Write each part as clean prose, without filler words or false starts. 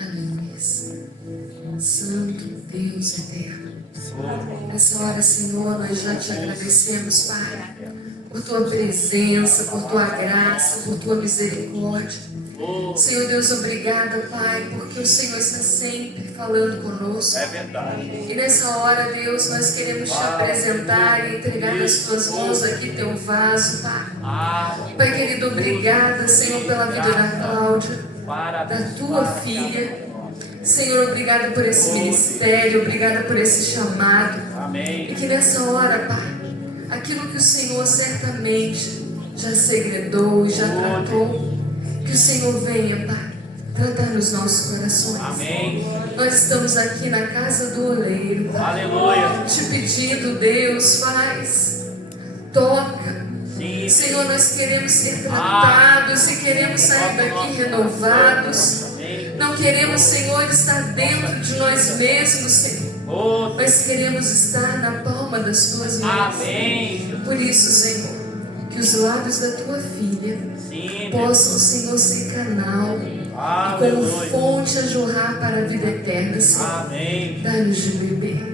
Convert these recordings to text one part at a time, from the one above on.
Aleluia. Santo Deus eterno. Nessa hora, Senhor, nós já te agradecemos, Pai, por tua presença, por tua graça, por tua misericórdia. Senhor Deus, obrigada, Pai, porque o Senhor está sempre falando conosco. É verdade. E nessa hora, Deus, nós queremos te apresentar e entregar nas tuas mãos aqui teu vaso, Pai. Pai querido, obrigada, Senhor, pela vida da Cláudia, da tua filha. Senhor, obrigada por esse ministério, obrigada por esse chamado. Amém. E que nessa hora, Pai, aquilo que o Senhor certamente já segredou e já tratou, que o Senhor venha, Pai, tratar nos nossos corações. Amém. Nós estamos aqui na casa do oleiro, Pai. Aleluia. Te pedindo, Deus, faz, toca. Sim. Senhor, nós queremos ser tratados e queremos sair daqui renovados. Não queremos, Senhor, estar dentro de nós mesmos, Senhor, mas queremos estar na palma das tuas mãos. Amém. Por isso, Senhor, que os lábios da tua filha possam, Senhor, ser canal e como fonte a jorrar para a vida eterna, Senhor. Amém. Dá-nos de beber.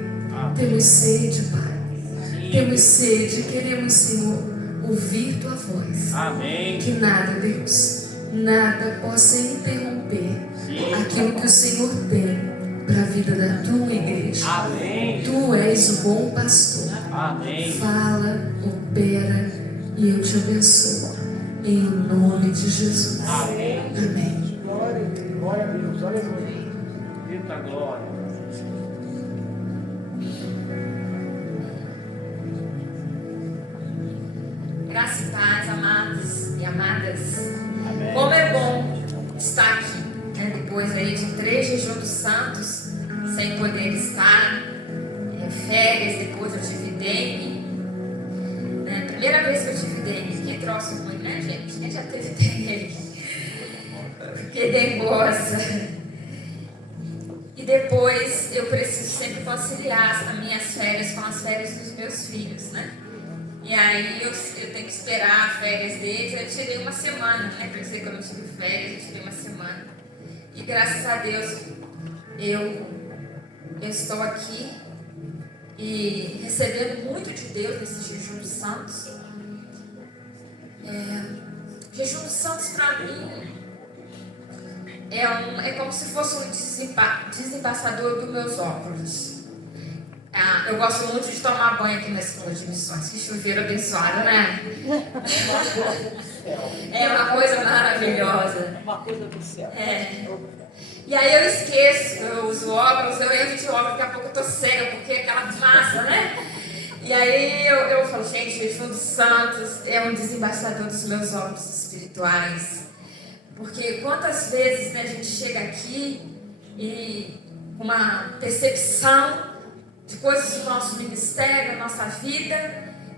Temos sede, Pai. Temos sede. Queremos, Senhor, ouvir tua voz. Amém. Que nada, Deus, nada possa interromper aquilo que o Senhor tem para a vida da tua igreja. Amém. Tu és o bom pastor. Amém. Fala, opera e eu te abençoo. Em nome de Jesus. Amém. Amém. Glória a Deus. Aleluia. Eita glória. Graça e paz, amados e amadas. Amém. Como é bom estar aqui, né? Depois aí de 3 jejuns dos santos, sem poder estar, férias, depois eu tive dengue. Né? Primeira vez que eu tive dengue, que troço ruim, né, gente? Quem já teve dengue? Fiquei dengosa. E depois eu preciso sempre conciliar as minhas férias com as férias dos meus filhos, né? E aí eu tenho que esperar as férias deles. Eu tirei uma semana, né? Para dizer que eu não tive férias, eu tirei uma semana. E graças a Deus eu estou aqui e recebendo muito de Deus nesse jejum dos santos. Jejum dos santos para mim é como se fosse um desembaçador dos meus óculos. Eu gosto muito de tomar banho aqui na escola de missões. Que chuveiro abençoado, né? É uma coisa maravilhosa. Uma coisa do céu. E aí eu esqueço, eu uso óculos, eu entro de óculos, daqui a pouco eu tô cega, porque é aquela fumaça, né? E aí eu falo, gente, jejum dos santos é um desembaçador dos meus óculos espirituais. Porque quantas vezes, né, a gente chega aqui e com uma percepção de coisas do nosso ministério, da nossa vida,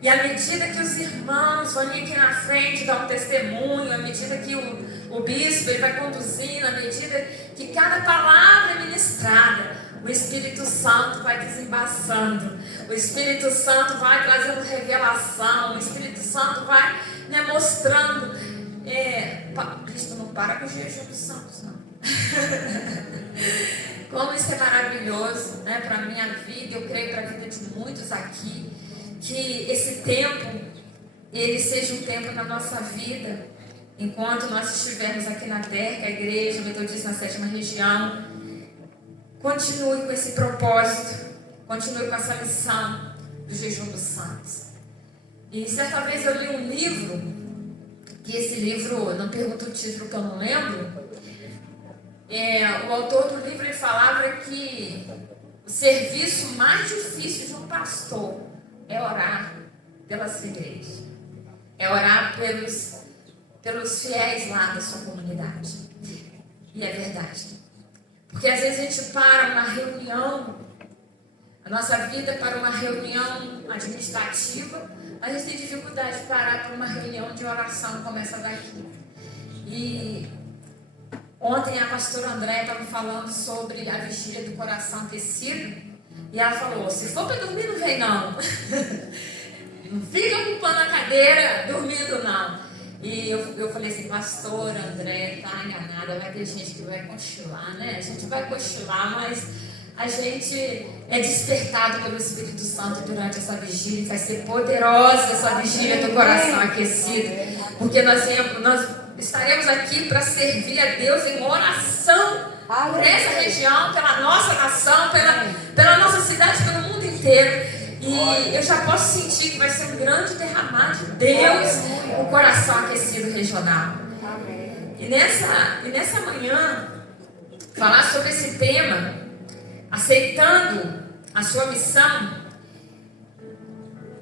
e à medida que os irmãos vão aqui na frente dar um testemunho, à medida que o bispo ele vai conduzindo, à medida que cada palavra é ministrada, o Espírito Santo vai desembaçando, o Espírito Santo vai trazendo revelação, o Espírito Santo vai, né, mostrando. Cristo não para com o jejum dos santos, não. Como isso é maravilhoso, né, para a minha vida, eu creio para a vida de muitos aqui, que esse tempo, ele seja um tempo na nossa vida, enquanto nós estivermos aqui na terra, que a igreja metodista na 7ª região, continue com esse propósito, continue com essa missão do jejum dos santos. E certa vez eu li um livro, que esse livro, não pergunto o título que eu não lembro, o autor do livro ele falava que o serviço mais difícil de um pastor é orar pela sua igreja, é orar pelos fiéis lá da sua comunidade. E é verdade, porque às vezes a gente para uma reunião, a nossa vida para uma reunião administrativa, a gente tem dificuldade de parar para uma reunião de oração como essa daqui. E ontem a pastora Andréia estava falando sobre a vigília do coração tecido. E ela falou, se for para dormir, não vem não. Não fica ocupando a cadeira dormindo não. E eu falei assim, pastor André, tá enganada, vai ter gente que vai cochilar, né? A gente vai cochilar, mas a gente é despertado pelo Espírito Santo durante essa vigília. Vai ser poderosa essa vigília do coração aquecido, porque nós estaremos aqui para servir a Deus em oração por essa região, pela nossa nação, pela nossa cidade, pelo mundo inteiro. E eu já posso sentir que vai ser um grande derramar de Deus no coração aquecido regional. E nessa manhã, falar sobre esse tema, aceitando a sua missão.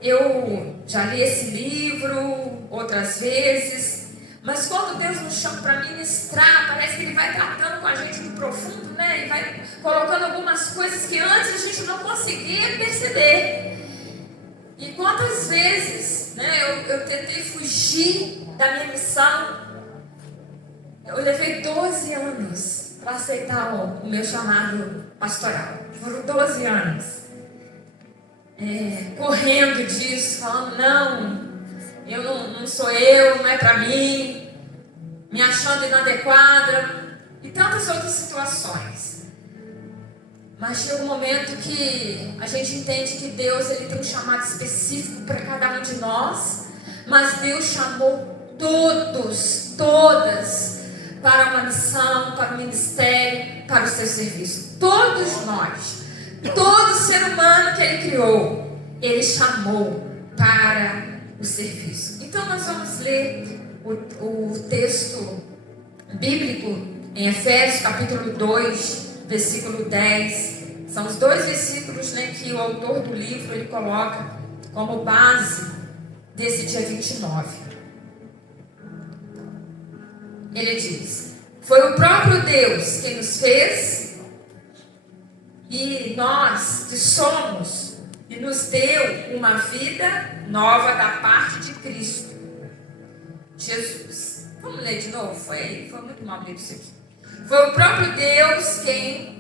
Eu já li esse livro outras vezes, mas quando Deus nos chama para ministrar, parece que Ele vai tratando com a gente no profundo, né? E vai colocando algumas coisas que antes a gente não conseguia perceber. E quantas vezes, né, eu tentei fugir da minha missão. Eu levei 12 anos para aceitar o meu chamado pastoral. Foram 12 anos. Correndo disso, falando, não sou eu, não é para mim, me achando inadequada e tantas outras situações. Mas chega um momento que a gente entende que Deus ele tem um chamado específico para cada um de nós, mas Deus chamou todas para uma missão, para o ministério, para o seu serviço. Todos nós, todo ser humano que Ele criou, Ele chamou para o serviço. Então nós vamos ler o texto bíblico em Efésios capítulo 2, versículo 10. São os dois versículos, né, que o autor do livro ele coloca como base desse dia 29. Ele diz: foi o próprio Deus quem nos fez, e nós que somos, e nos deu uma vida nova da parte de Cristo Jesus. Vamos ler de novo? Foi muito mal lido isso aqui. Foi o próprio Deus quem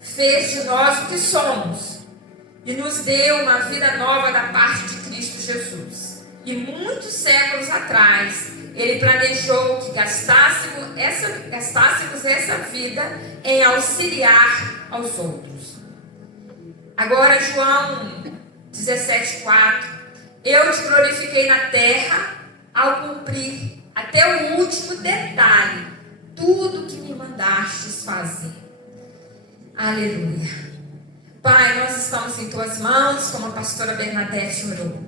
fez de nós o que somos, e nos deu uma vida nova da parte de Cristo Jesus. E muitos séculos atrás, Ele planejou que gastássemos essa vida em auxiliar aos outros. Agora, João 17,4: eu te glorifiquei na terra ao cumprir até o último detalhe tudo que me mandastes fazer. Aleluia. Pai, nós estamos em Tuas mãos, como a pastora Bernadette orou,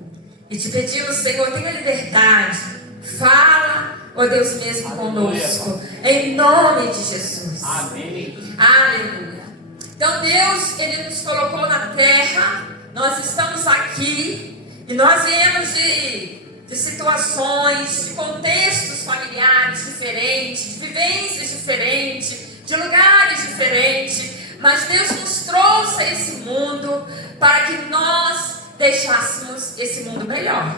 e te pedimos, Senhor, tenha liberdade. Fala, ó Deus mesmo, conosco, em nome de Jesus. Amém. Aleluia. Então Deus, Ele nos colocou na terra. Nós estamos aqui e nós viemos de situações, de contextos familiares diferentes, de vivências diferentes, de lugares diferentes, mas Deus nos trouxe a esse mundo para que nós deixássemos esse mundo melhor,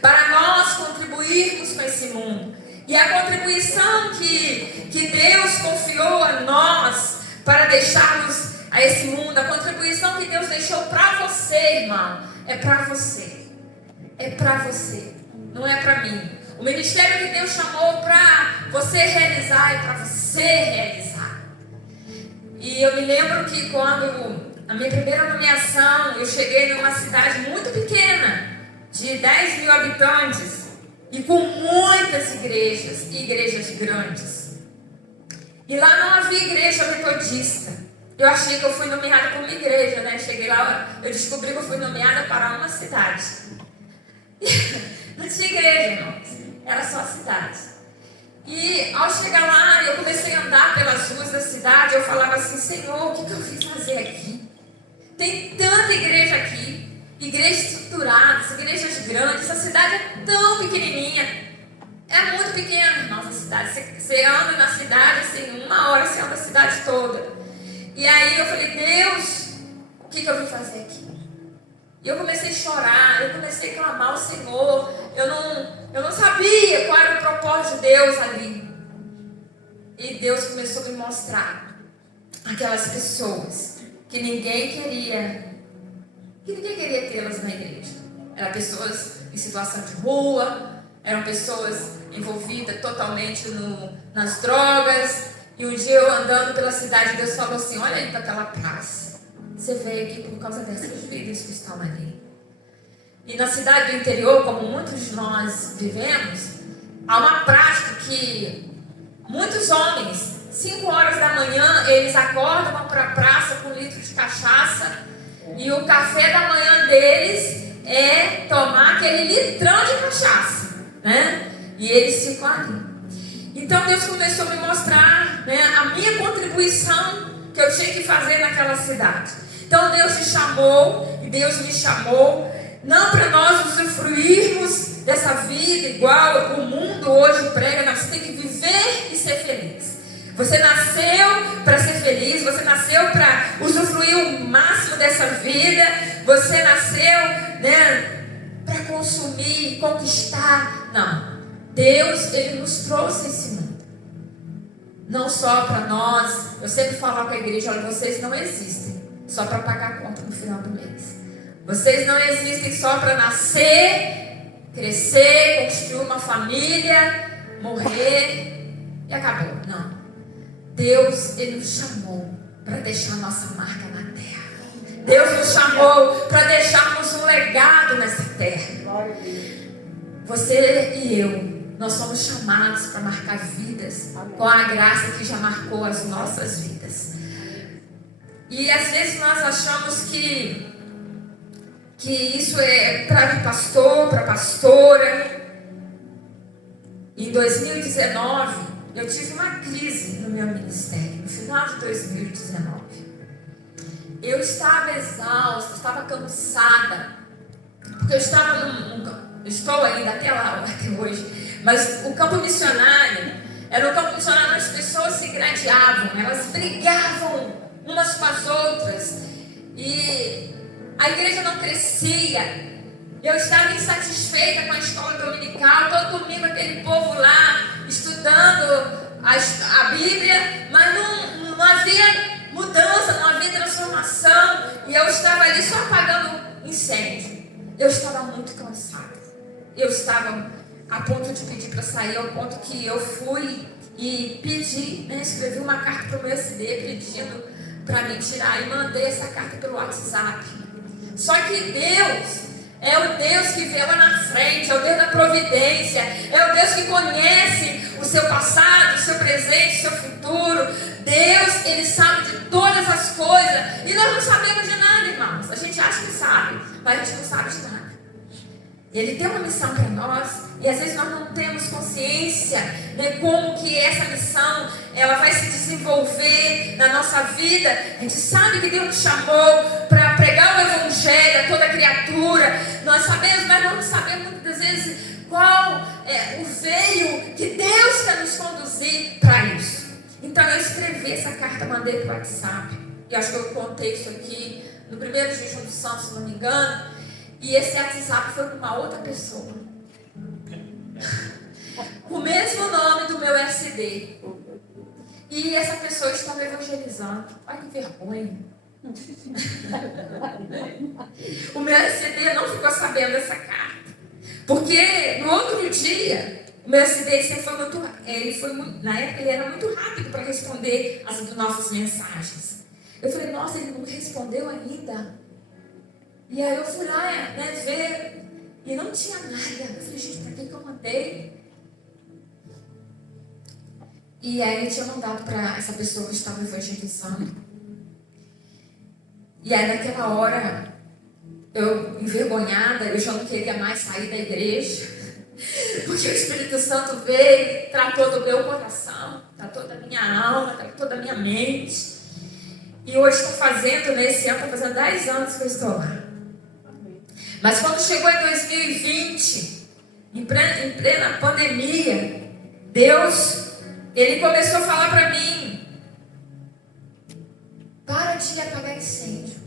para nós contribuirmos com esse mundo. E a contribuição que Deus confiou a nós para deixarmos a esse mundo, a contribuição que Deus deixou para você, irmão, é para você. É para você, não é para mim. O ministério que Deus chamou para você realizar é para você realizar. E eu me lembro que quando a minha primeira nomeação, eu cheguei numa cidade muito pequena, de 10 mil habitantes, e com muitas igrejas, e igrejas grandes. E lá não havia igreja metodista. Eu achei que eu fui nomeada para uma igreja, né? Cheguei lá, eu descobri que eu fui nomeada para uma cidade. Não tinha igreja, irmãos. Era só cidade. E ao chegar lá, eu comecei a andar pelas ruas da cidade. Eu falava assim: Senhor, o que eu vim fazer aqui? Tem tanta igreja aqui, igrejas estruturadas, igrejas grandes. Essa cidade é tão pequenininha. É muito pequena, irmãos, a cidade. Você anda na cidade, assim, 1 hora você anda a cidade toda. E aí eu falei: Deus, o que eu vim fazer aqui? E eu comecei a chorar, eu comecei a clamar ao Senhor. Eu não sabia qual era o propósito de Deus ali. E Deus começou a me mostrar aquelas pessoas que ninguém queria tê-las na igreja. Eram pessoas em situação de rua, eram pessoas envolvidas totalmente nas drogas. E um dia eu andando pela cidade, Deus falou assim: olha aí para aquela praça, você veio aqui por causa dessas vidas que estão ali. E na cidade do interior, como muitos de nós vivemos, há uma prática que muitos homens, 5 horas da manhã, eles acordam, vão para a praça com 1 litro de cachaça, e o café da manhã deles é tomar aquele litrão de cachaça, né? E eles ficam ali. Então Deus começou a me mostrar, né, a minha contribuição que eu tinha que fazer naquela cidade. Então Deus te chamou, e Deus me chamou, não para nós usufruirmos dessa vida igual o mundo hoje prega. Nós temos que viver e ser feliz. Você nasceu para ser feliz, você nasceu para usufruir o máximo dessa vida, você nasceu, né, para consumir, conquistar. Não, Deus, Ele nos trouxe esse mundo, não só para nós. Eu sempre falo com a igreja: olha, vocês não existem só para pagar a conta no final do mês. Vocês não existem só para nascer, crescer, construir uma família, morrer e acabou. Não. Deus, Ele nos chamou para deixar a nossa marca na terra. Deus nos chamou para deixarmos um legado nessa terra. Você e eu, nós somos chamados para marcar vidas com a graça que já marcou as nossas vidas. E às vezes nós achamos que isso é para pastor, para pastora. Em 2019, eu tive uma crise no meu ministério, no final de 2019. Eu estava exausta, estava cansada, porque eu estava estou ainda até lá, até hoje, mas o campo missionário era um campo missionário onde as pessoas se gradeavam, elas brigavam umas com as outras, e a igreja não crescia. Eu estava insatisfeita com a escola dominical, todo domingo aquele povo lá estudando a Bíblia, mas não havia mudança, não havia transformação, e eu estava ali só apagando incêndio. Eu estava muito cansada, eu estava a ponto de pedir para sair, ao ponto que eu fui e pedi, né, escrevi uma carta para o meu SD pedindo para me tirar, e mandei essa carta pelo WhatsApp. Só que Deus é o Deus que vê lá na frente, é o Deus da providência, é o Deus que conhece o seu passado, o seu presente, o seu futuro. Deus, Ele sabe de todas as coisas, e nós não sabemos de nada, irmãos. A gente acha que sabe, mas a gente não sabe de nada. Ele tem uma missão para nós, e às vezes nós não temos consciência, né, como que essa missão ela vai se desenvolver na nossa vida. A gente sabe que Deus nos chamou para pregar o evangelho a toda criatura. Nós sabemos, mas não sabemos muitas vezes qual é o veio que Deus quer nos conduzir para isso. Então eu escrevi essa carta, mandei para o WhatsApp, e acho que eu contei isso aqui no primeiro jejum do santo, se não me engano. E esse WhatsApp foi para uma outra pessoa, o mesmo nome do meu SD. E essa pessoa estava evangelizando. Ai, que vergonha. O meu SD não ficou sabendo dessa carta, porque no outro dia o meu SD sempre foi muito, na época ele era muito rápido para responder as nossas mensagens. Eu falei: nossa, ele não respondeu ainda. E aí eu fui lá, né, ver, e não tinha nada. Eu falei: gente, para que eu mandei? E aí eu tinha mandado para essa pessoa que estava evangelizando. E aí naquela hora, eu envergonhada, eu já não queria mais sair da igreja, porque o Espírito Santo veio, tratou do meu coração, tratou da minha alma, tratou da minha mente. E hoje estou fazendo, nesse ano, está fazendo 10 anos que eu estou lá. Mas quando chegou em 2020, em plena pandemia, Deus, Ele começou a falar para mim: para de apagar incêndio,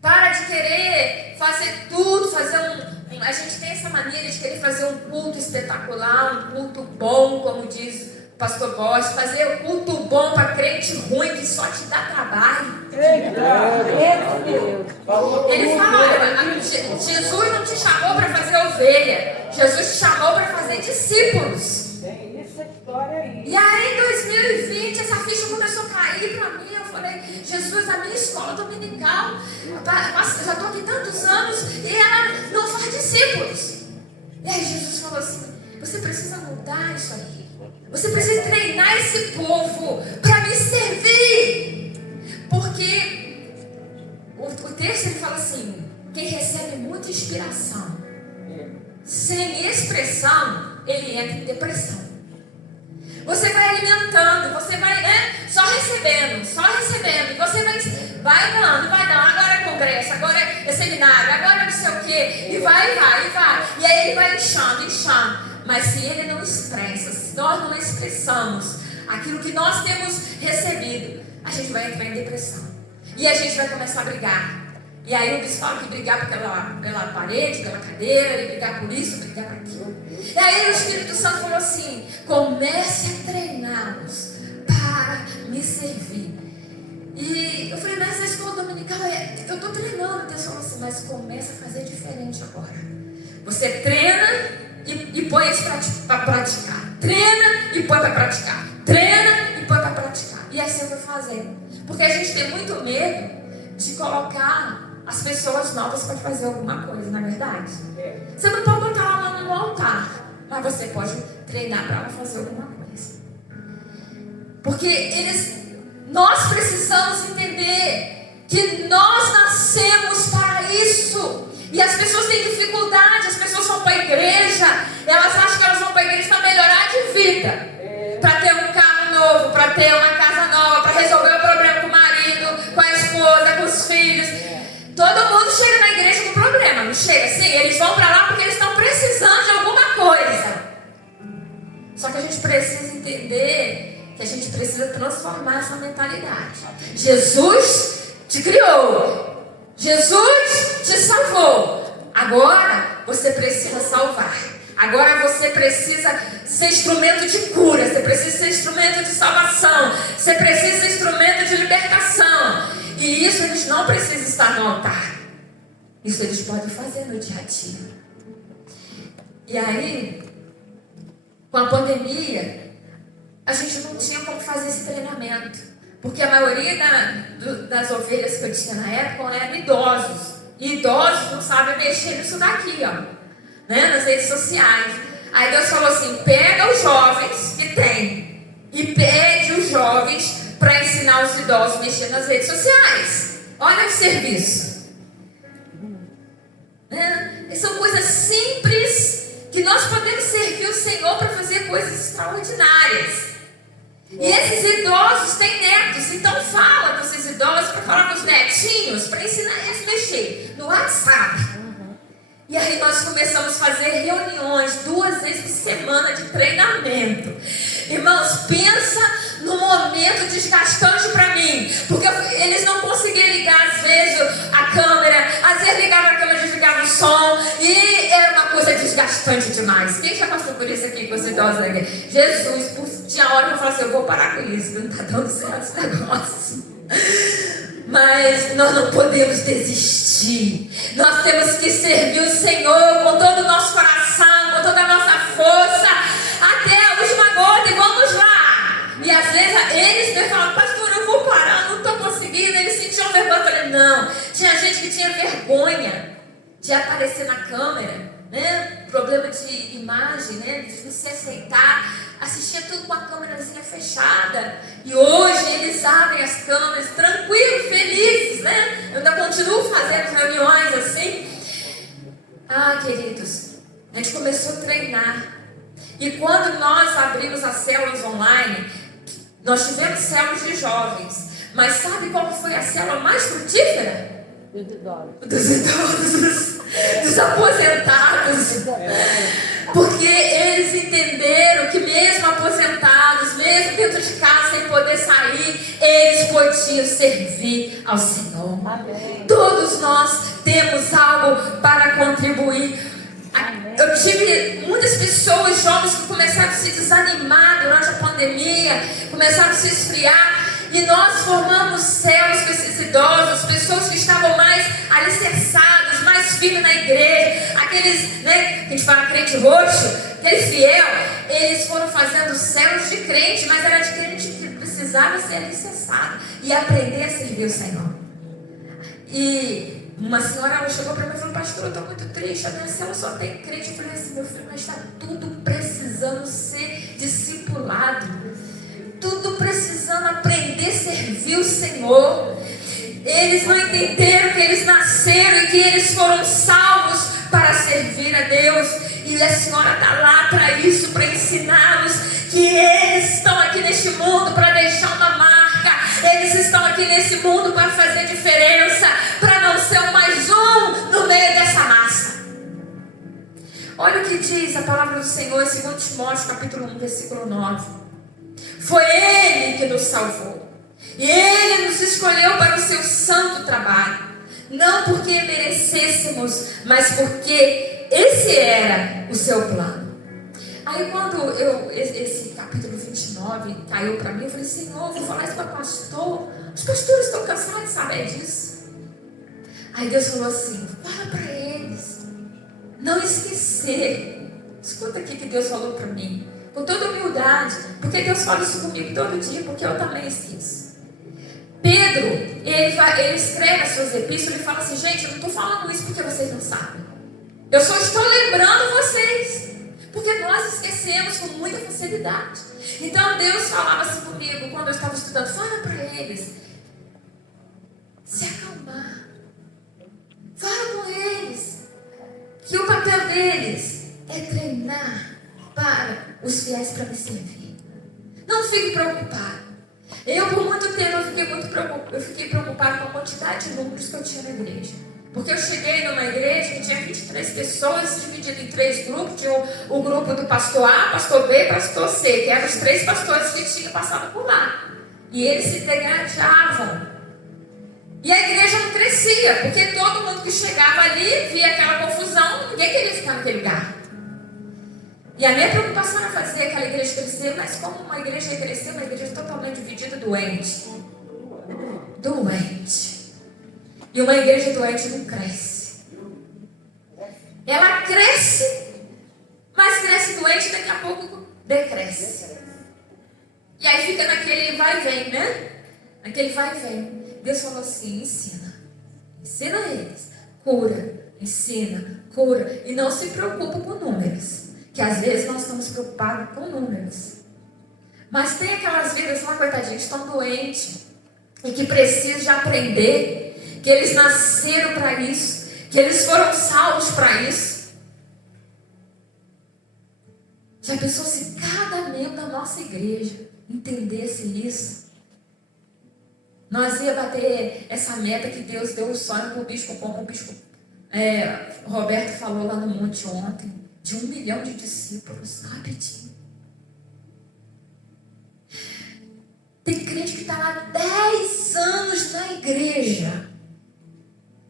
para de querer fazer tudo, a gente tem essa mania de querer fazer um culto espetacular, um culto bom, como diz o pastor Bosch, fazer um culto bom para crente ruim que só te dá trabalho. Ele fala: olha, Jesus não te chamou para fazer ovelha, Jesus te chamou para fazer discípulos. Tem essa história aí. E aí em 2020 essa ficha começou a cair para mim. Eu falei, Jesus, a minha escola dominical, eu já estou aqui tantos anos e ela não faz discípulos. E aí Jesus falou assim, você precisa mudar isso aí. Você precisa treinar esse povo para me servir. Porque o texto ele fala assim, quem recebe muita inspiração, sem expressão, ele entra em depressão. Você vai alimentando, você vai só recebendo, e você vai dando, agora é congresso, agora é seminário, agora é não sei o quê, e vai. E aí ele vai inchando. Mas se ele não expressa, se nós não expressamos aquilo que nós temos recebido, a gente vai entrar em depressão. E a gente vai começar a brigar. E aí o bispo fala que brigar pela parede, pela cadeira, e brigar por isso, brigar por aquilo. E aí o Espírito Santo falou assim, comece a treiná-los para me servir. E eu falei, mas a escola dominical, eu estou treinando. Deus falou assim, mas começa a fazer diferente agora. Você treina e põe isso para praticar. Treina e põe para praticar. Treina e põe para praticar. E assim eu vou fazendo. Porque a gente tem muito medo de colocar as pessoas novas para fazer alguma coisa, não é verdade? Você não pode botar ela no altar, mas você pode treinar para ela fazer alguma coisa. Porque nós precisamos entender que nós nascemos para isso. E as pessoas têm dificuldade, as pessoas vão para a igreja, elas acham que elas vão para a igreja para melhorar de vida, para ter um carro novo, para ter uma casa nova, para resolver o problema com o marido, com a esposa, com os filhos. Todo mundo chega na igreja com problema, não chega? Sim, eles vão para lá porque eles estão precisando de alguma coisa. Só que a gente precisa entender que a gente precisa transformar essa mentalidade. Jesus te criou. Jesus te salvou. Agora você precisa salvar. Agora você precisa ser instrumento de cura. Você precisa ser instrumento de salvação. Você precisa ser instrumento de libertação. E isso eles não precisam estar no altar. Isso eles podem fazer no dia a dia. E aí, com a pandemia, a gente não tinha como fazer esse treinamento. Porque a maioria das ovelhas que eu tinha na época eram idosos. E idosos não sabem mexer nisso daqui, ó, né, nas redes sociais. Aí Deus falou assim, pega os jovens que tem e pede os jovens para ensinar os idosos a mexer nas redes sociais. Olha o serviço. São coisas simples que nós podemos servir o Senhor para fazer coisas extraordinárias. E esses idosos têm netos, então fala com esses idosos para falar com os netinhos, para ensinar eles a mexer no WhatsApp. E aí nós começamos a fazer reuniões 2 vezes por semana de treinamento. Irmãos, pensa no momento desgastante para mim, porque eles não conseguiam ligar às vezes a câmera, às vezes ligava a câmera e desligava o som, e era uma coisa desgastante demais. Quem já passou por isso aqui com os idosos da igreja? Jesus, tinha hora que eu falava assim, eu vou parar com isso, não está dando certo esse negócio. Mas nós não podemos desistir. Nós temos que servir o Senhor com todo o nosso coração, com toda a nossa força, até a última gota, e vamos lá. E às vezes eles me falam, pastor, eu vou parar, não estou conseguindo. Eles sentiam vergonha. Eu falei, não. Tinha gente que tinha vergonha de aparecer na câmera, né? Problema de imagem, né? De não se aceitar. Assistia tudo com a câmerazinha fechada. E hoje eles abrem as câmeras tranquilos, felizes, né? Eu ainda continuo fazendo reuniões assim. Ah, queridos, a gente começou a treinar. E quando nós abrimos as células online, nós tivemos células de jovens. Mas sabe qual foi a célula mais frutífera? Dos idosos, dos aposentados. Porque eles entenderam que mesmo aposentados, mesmo dentro de casa sem poder sair, eles podiam servir ao Senhor. Amém. Todos nós temos algo para contribuir. Eu tive muitas pessoas, jovens, que começaram a se desanimar durante a pandemia, começaram a se esfriar. E nós formamos células com esses idosos, pessoas que estavam mais alicerçadas, mais mais firme na igreja, aqueles, né, que a gente fala crente roxo, aquele fiel, eles foram fazendo céus de crente, mas era de crente que precisava ser alicerçado e aprender a servir o Senhor. E uma senhora, ela chegou para mim e falou: pastor, eu estou muito triste, a minha célula só tem crente. Eu falei assim: meu filho, mas está tudo precisando ser discipulado, tudo precisando aprender a servir o Senhor. Eles não entenderam que eles nasceram e que eles foram salvos para servir a Deus. E a senhora está lá para isso, para ensiná-los que eles estão aqui neste mundo para deixar uma marca. Eles estão aqui nesse mundo para fazer diferença, para não ser um mais um no meio dessa massa. Olha o que diz a palavra do Senhor em 2 Timóteo capítulo 1, versículo 9. Foi Ele que nos salvou. E Ele nos escolheu para o seu santo trabalho, não porque merecêssemos, mas porque esse era o seu plano. Aí quando esse capítulo 29 caiu para mim, eu falei: Senhor, vou falar isso para o pastor. Os pastores estão cansados de saber disso. Aí Deus falou assim: fala para eles não esquecer. Escuta aqui que Deus falou para mim, com toda humildade, porque Deus fala isso comigo todo dia, porque eu também esqueço. Pedro, ele escreve as suas epístolas e fala assim: gente, eu não estou falando isso porque vocês não sabem. Eu só estou lembrando vocês, porque nós esquecemos com muita facilidade. Então Deus falava assim comigo quando eu estava estudando: fala para eles se acalmar. Fala com eles que o papel deles é treinar para os fiéis para me servir. Não fique preocupado. Eu, por muito tempo, eu fiquei preocupada com a quantidade de números que eu tinha na igreja. Porque eu cheguei numa igreja que tinha 23 pessoas, dividido em 3 grupos. Tinha o grupo do pastor A, pastor B e pastor C, que eram os 3 pastores que tinham passado por lá. E eles se degradavam. E a igreja não crescia, porque todo mundo que chegava ali via aquela confusão, ninguém queria ficar naquele lugar. E a minha preocupação era fazer aquela igreja crescer, mas como uma igreja ia crescer, uma igreja totalmente dividida, doente. E uma igreja doente não cresce. Ela cresce, mas cresce doente e daqui a pouco decresce. E aí fica naquele vai e vem, né? Naquele vai e vem. Deus falou assim: ensina eles, ensina, cura, e não se preocupa com números. Que às vezes nós estamos preocupados com números. Mas tem aquelas vidas lá, coitadinhas, que estão doentes e que precisam de aprender que eles nasceram para isso, que eles foram salvos para isso. Já pensou se cada membro da nossa igreja entendesse isso? Nós ia bater essa meta que Deus deu o sonho para o bispo, como o bispo Roberto falou lá no monte ontem. De 1 milhão de discípulos, rapidinho. Tem crente que está lá 10 anos na igreja.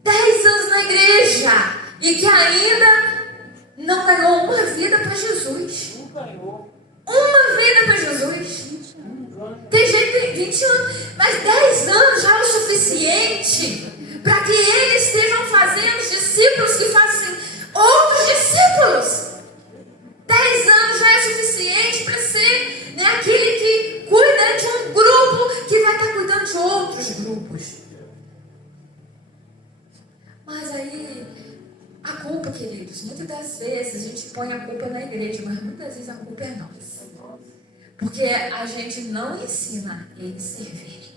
10 anos na igreja. E que ainda não ganhou uma vida para Jesus. Uma vida para Jesus. Tem gente que tem 20 anos, mas 10 anos já é o suficiente para que eles estejam fazendo discípulos que fazem outros discípulos. 10 anos já é suficiente para ser, né, aquele que cuida de um grupo que vai estar cuidando de outros grupos. Mas aí, a culpa, queridos, muitas das vezes a gente põe a culpa na igreja, mas muitas vezes a culpa é nossa. Porque a gente não ensina eles a servirem.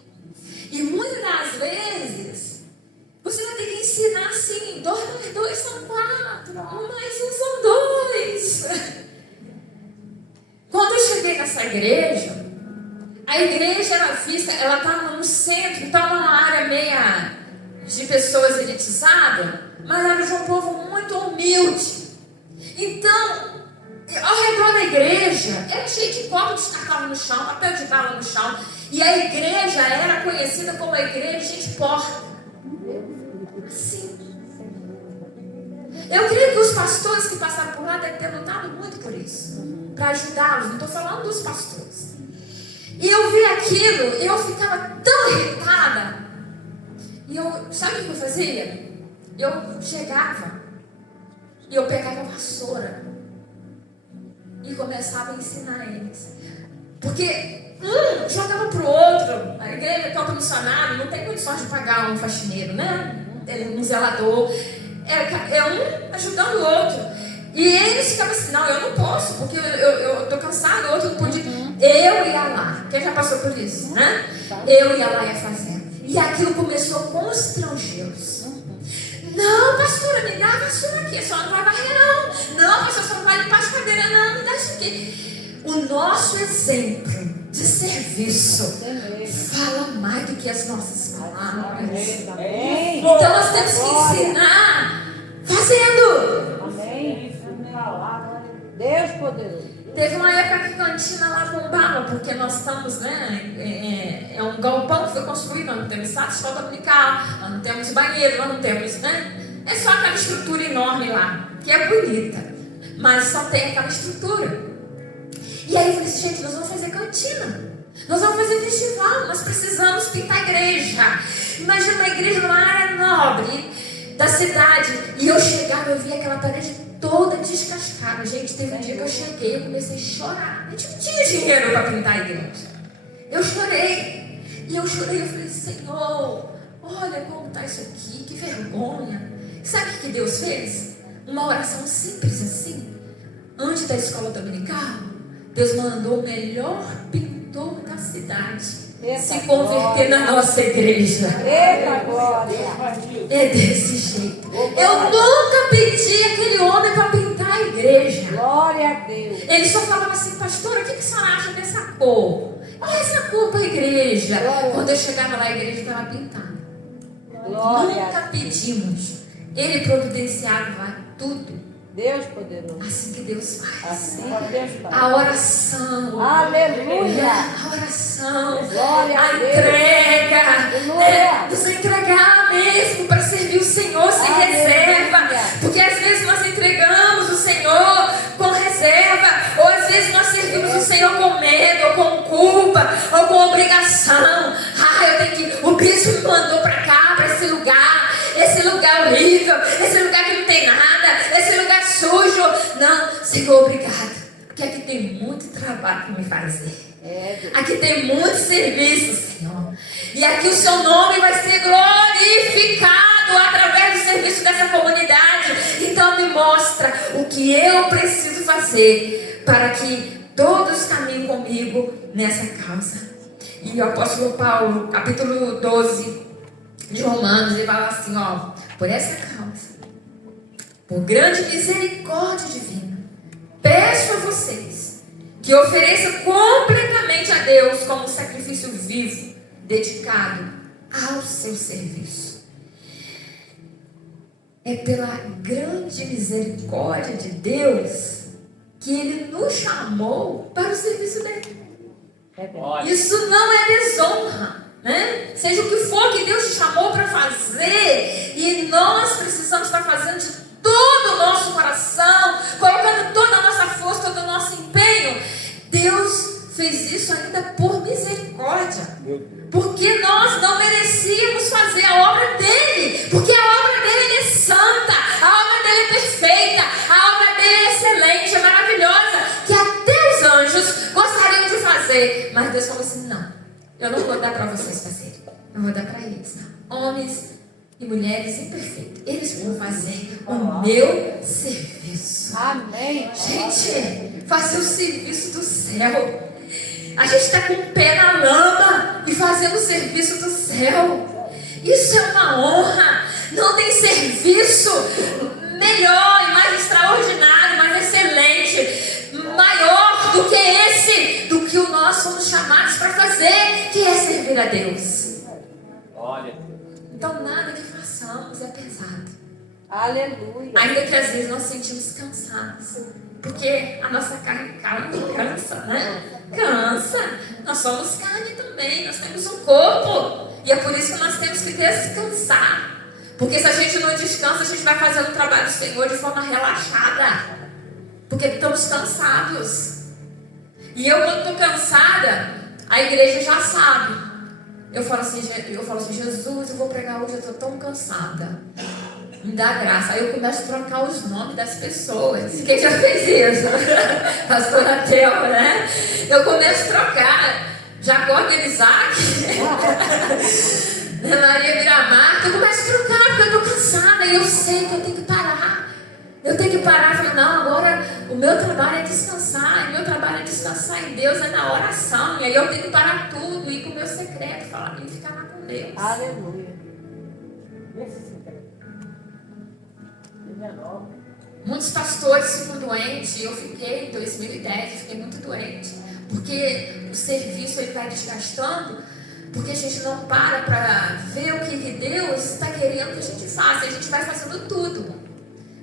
E muitas das vezes, você vai ter que ensinar assim: 2 mais 2 são 4, 1 mais 1 são 2. Quando eu cheguei nessa igreja, a igreja era vista, ela estava no centro, estava numa área meia de pessoas elitizadas, mas era de um povo muito humilde. Então, ao redor da igreja, era cheio de copo descartável no chão, papel de bala no chão, e a igreja era conhecida como a igreja de porta. Assim. Eu creio que os pastores que passaram por lá devem ter lutado muito por isso, para ajudá-los. Não estou falando dos pastores. E eu vi aquilo, e eu ficava tão irritada. E eu, sabe o que eu fazia? eu chegava e eu pegava a vassoura e começava a ensinar eles. Porque um jogava pro outro. A igreja, campo missionário, não tem condições de pagar um faxineiro, né? Um zelador. É um ajudando o outro. E eles ficavam assim, não, eu não posso, porque eu tô cansado, o outro não podia. Eu ia lá. Quem já passou por isso, né? Eu ia lá e ia fazer. E aquilo começou a constrangê-los. Não, pastora, me dá a vassoura aqui. A senhora não vai varrer, não. Não, pastora, a senhora não vai limpar as cadeiras, não. Me dá isso aqui. O nosso exemplo de serviço fala mais do que as nossas palavras. Então nós temos que ensinar fazendo. Amém. Deus poderoso. Teve uma época que a cantina lá bombava, porque nós estamos, né? É um galpão que foi construído, nós não temos sala de escola dominical, nós não temos banheiro, nós não temos, né? É só aquela estrutura enorme lá, que é bonita, mas só tem aquela estrutura. E aí eu falei assim, gente, nós vamos fazer cantina, nós vamos fazer festival, nós precisamos pintar a igreja. Imagina uma igreja numa área nobre da cidade, e eu chegava, eu via aquela parede toda descascada. Gente, teve um dia que eu cheguei e comecei a chorar. A gente não tinha dinheiro para pintar a igreja. Eu chorei. E eu chorei, eu falei, Senhor, olha como está isso aqui, que vergonha. Sabe o que Deus fez? Uma oração simples assim. Antes da escola dominical, Deus mandou o melhor pintor da cidade se converter na nossa igreja. Eita glória. É desse jeito. Eu nunca pedi aquele homem para pintar a igreja. Glória a Deus. Ele só falava assim, pastora, o que a senhora acha dessa cor? Olha essa cor para a igreja. Quando eu chegava lá, a igreja estava pintada. Glória. Nunca pedimos. Ele providenciava tudo. Deus poderoso. Assim que Deus faz. Assim como Deus faz. A oração. Aleluia. A oração. Glória A a Deus. entrega. Aleluia. Nos entregar mesmo para servir o Senhor sem Aleluia. reserva. Porque às vezes nós entregamos o Senhor com reserva. Ou às vezes nós servimos o Senhor com medo, ou com culpa, ou com obrigação. O bispo me mandou para cá, para esse lugar. Esse lugar horrível. Esse lugar que não tem nada. Esse lugar sujo. Não, Senhor, obrigado. Porque aqui tem muito trabalho para me fazer. Aqui tem muito serviço, Senhor. E aqui o seu nome vai ser glorificado através do serviço dessa comunidade. Então me mostra o que eu preciso fazer para que todos caminhem comigo nessa causa. E o apóstolo Paulo, capítulo 12 de Romanos, ele fala assim, ó, por essa causa, por grande misericórdia divina, peço a vocês que ofereçam completamente a Deus como sacrifício vivo, dedicado ao seu serviço. É pela grande misericórdia de Deus que Ele nos chamou para o serviço dele. Isso não é desonra, né? Seja o que for que Deus te chamou para fazer, e nós precisamos estar fazendo de todo o nosso coração, colocando toda a nossa força, todo o nosso empenho. Deus fez isso ainda por misericórdia, porque nós não merecíamos fazer a obra dele, porque a obra dele é santa, a obra dele é perfeita, a obra dele é excelente, é maravilhosa, que até os anjos gostariam de fazer. Mas Deus falou assim, não, eu não vou dar para vocês fazerem, eu vou dar para eles, homens e mulheres imperfeitos, eles vão fazer o meu serviço. Amém. Gente, fazer o serviço do céu. A gente está com o pé na lama e fazendo o serviço do céu. Isso é uma honra. Não tem serviço melhor e mais extraordinário, mais excelente, maior do que esse, do que o nós somos chamados para fazer, que é servir a Deus. Olha. Então nada que façamos é pesado. Aleluia. Ainda que às vezes nós sentimos cansados, porque a nossa carne cansa, né? Cansa. Nós somos carne também, nós temos um corpo. E é por isso que nós temos que descansar. Porque se a gente não descansa, a gente vai fazendo o trabalho do Senhor de forma relaxada. Porque estamos cansados. E eu, quando estou cansada, a igreja já sabe. Eu falo assim, Jesus, eu vou pregar hoje, eu estou tão cansada. me dá graça. Aí eu começo a trocar os nomes das pessoas. Quem já fez isso? Pastora Thelma, né? Eu começo a trocar. Jacob e Isaac. Maria vira Marta. Eu começo a trocar porque eu estou cansada. E eu sei que eu tenho que parar. Eu tenho que parar e falar, não, agora o meu trabalho é descansar. O meu trabalho é descansar em Deus, é na oração. E aí eu tenho que parar tudo, ir com o meu secreto, falar e ficar lá com Deus. Aleluia. Muitos pastores ficam doentes. Eu fiquei em 2010, fiquei muito doente. Porque o serviço ele vai desgastando. Porque a gente não para ver o que Deus está querendo que a gente faça. A gente vai fazendo tudo.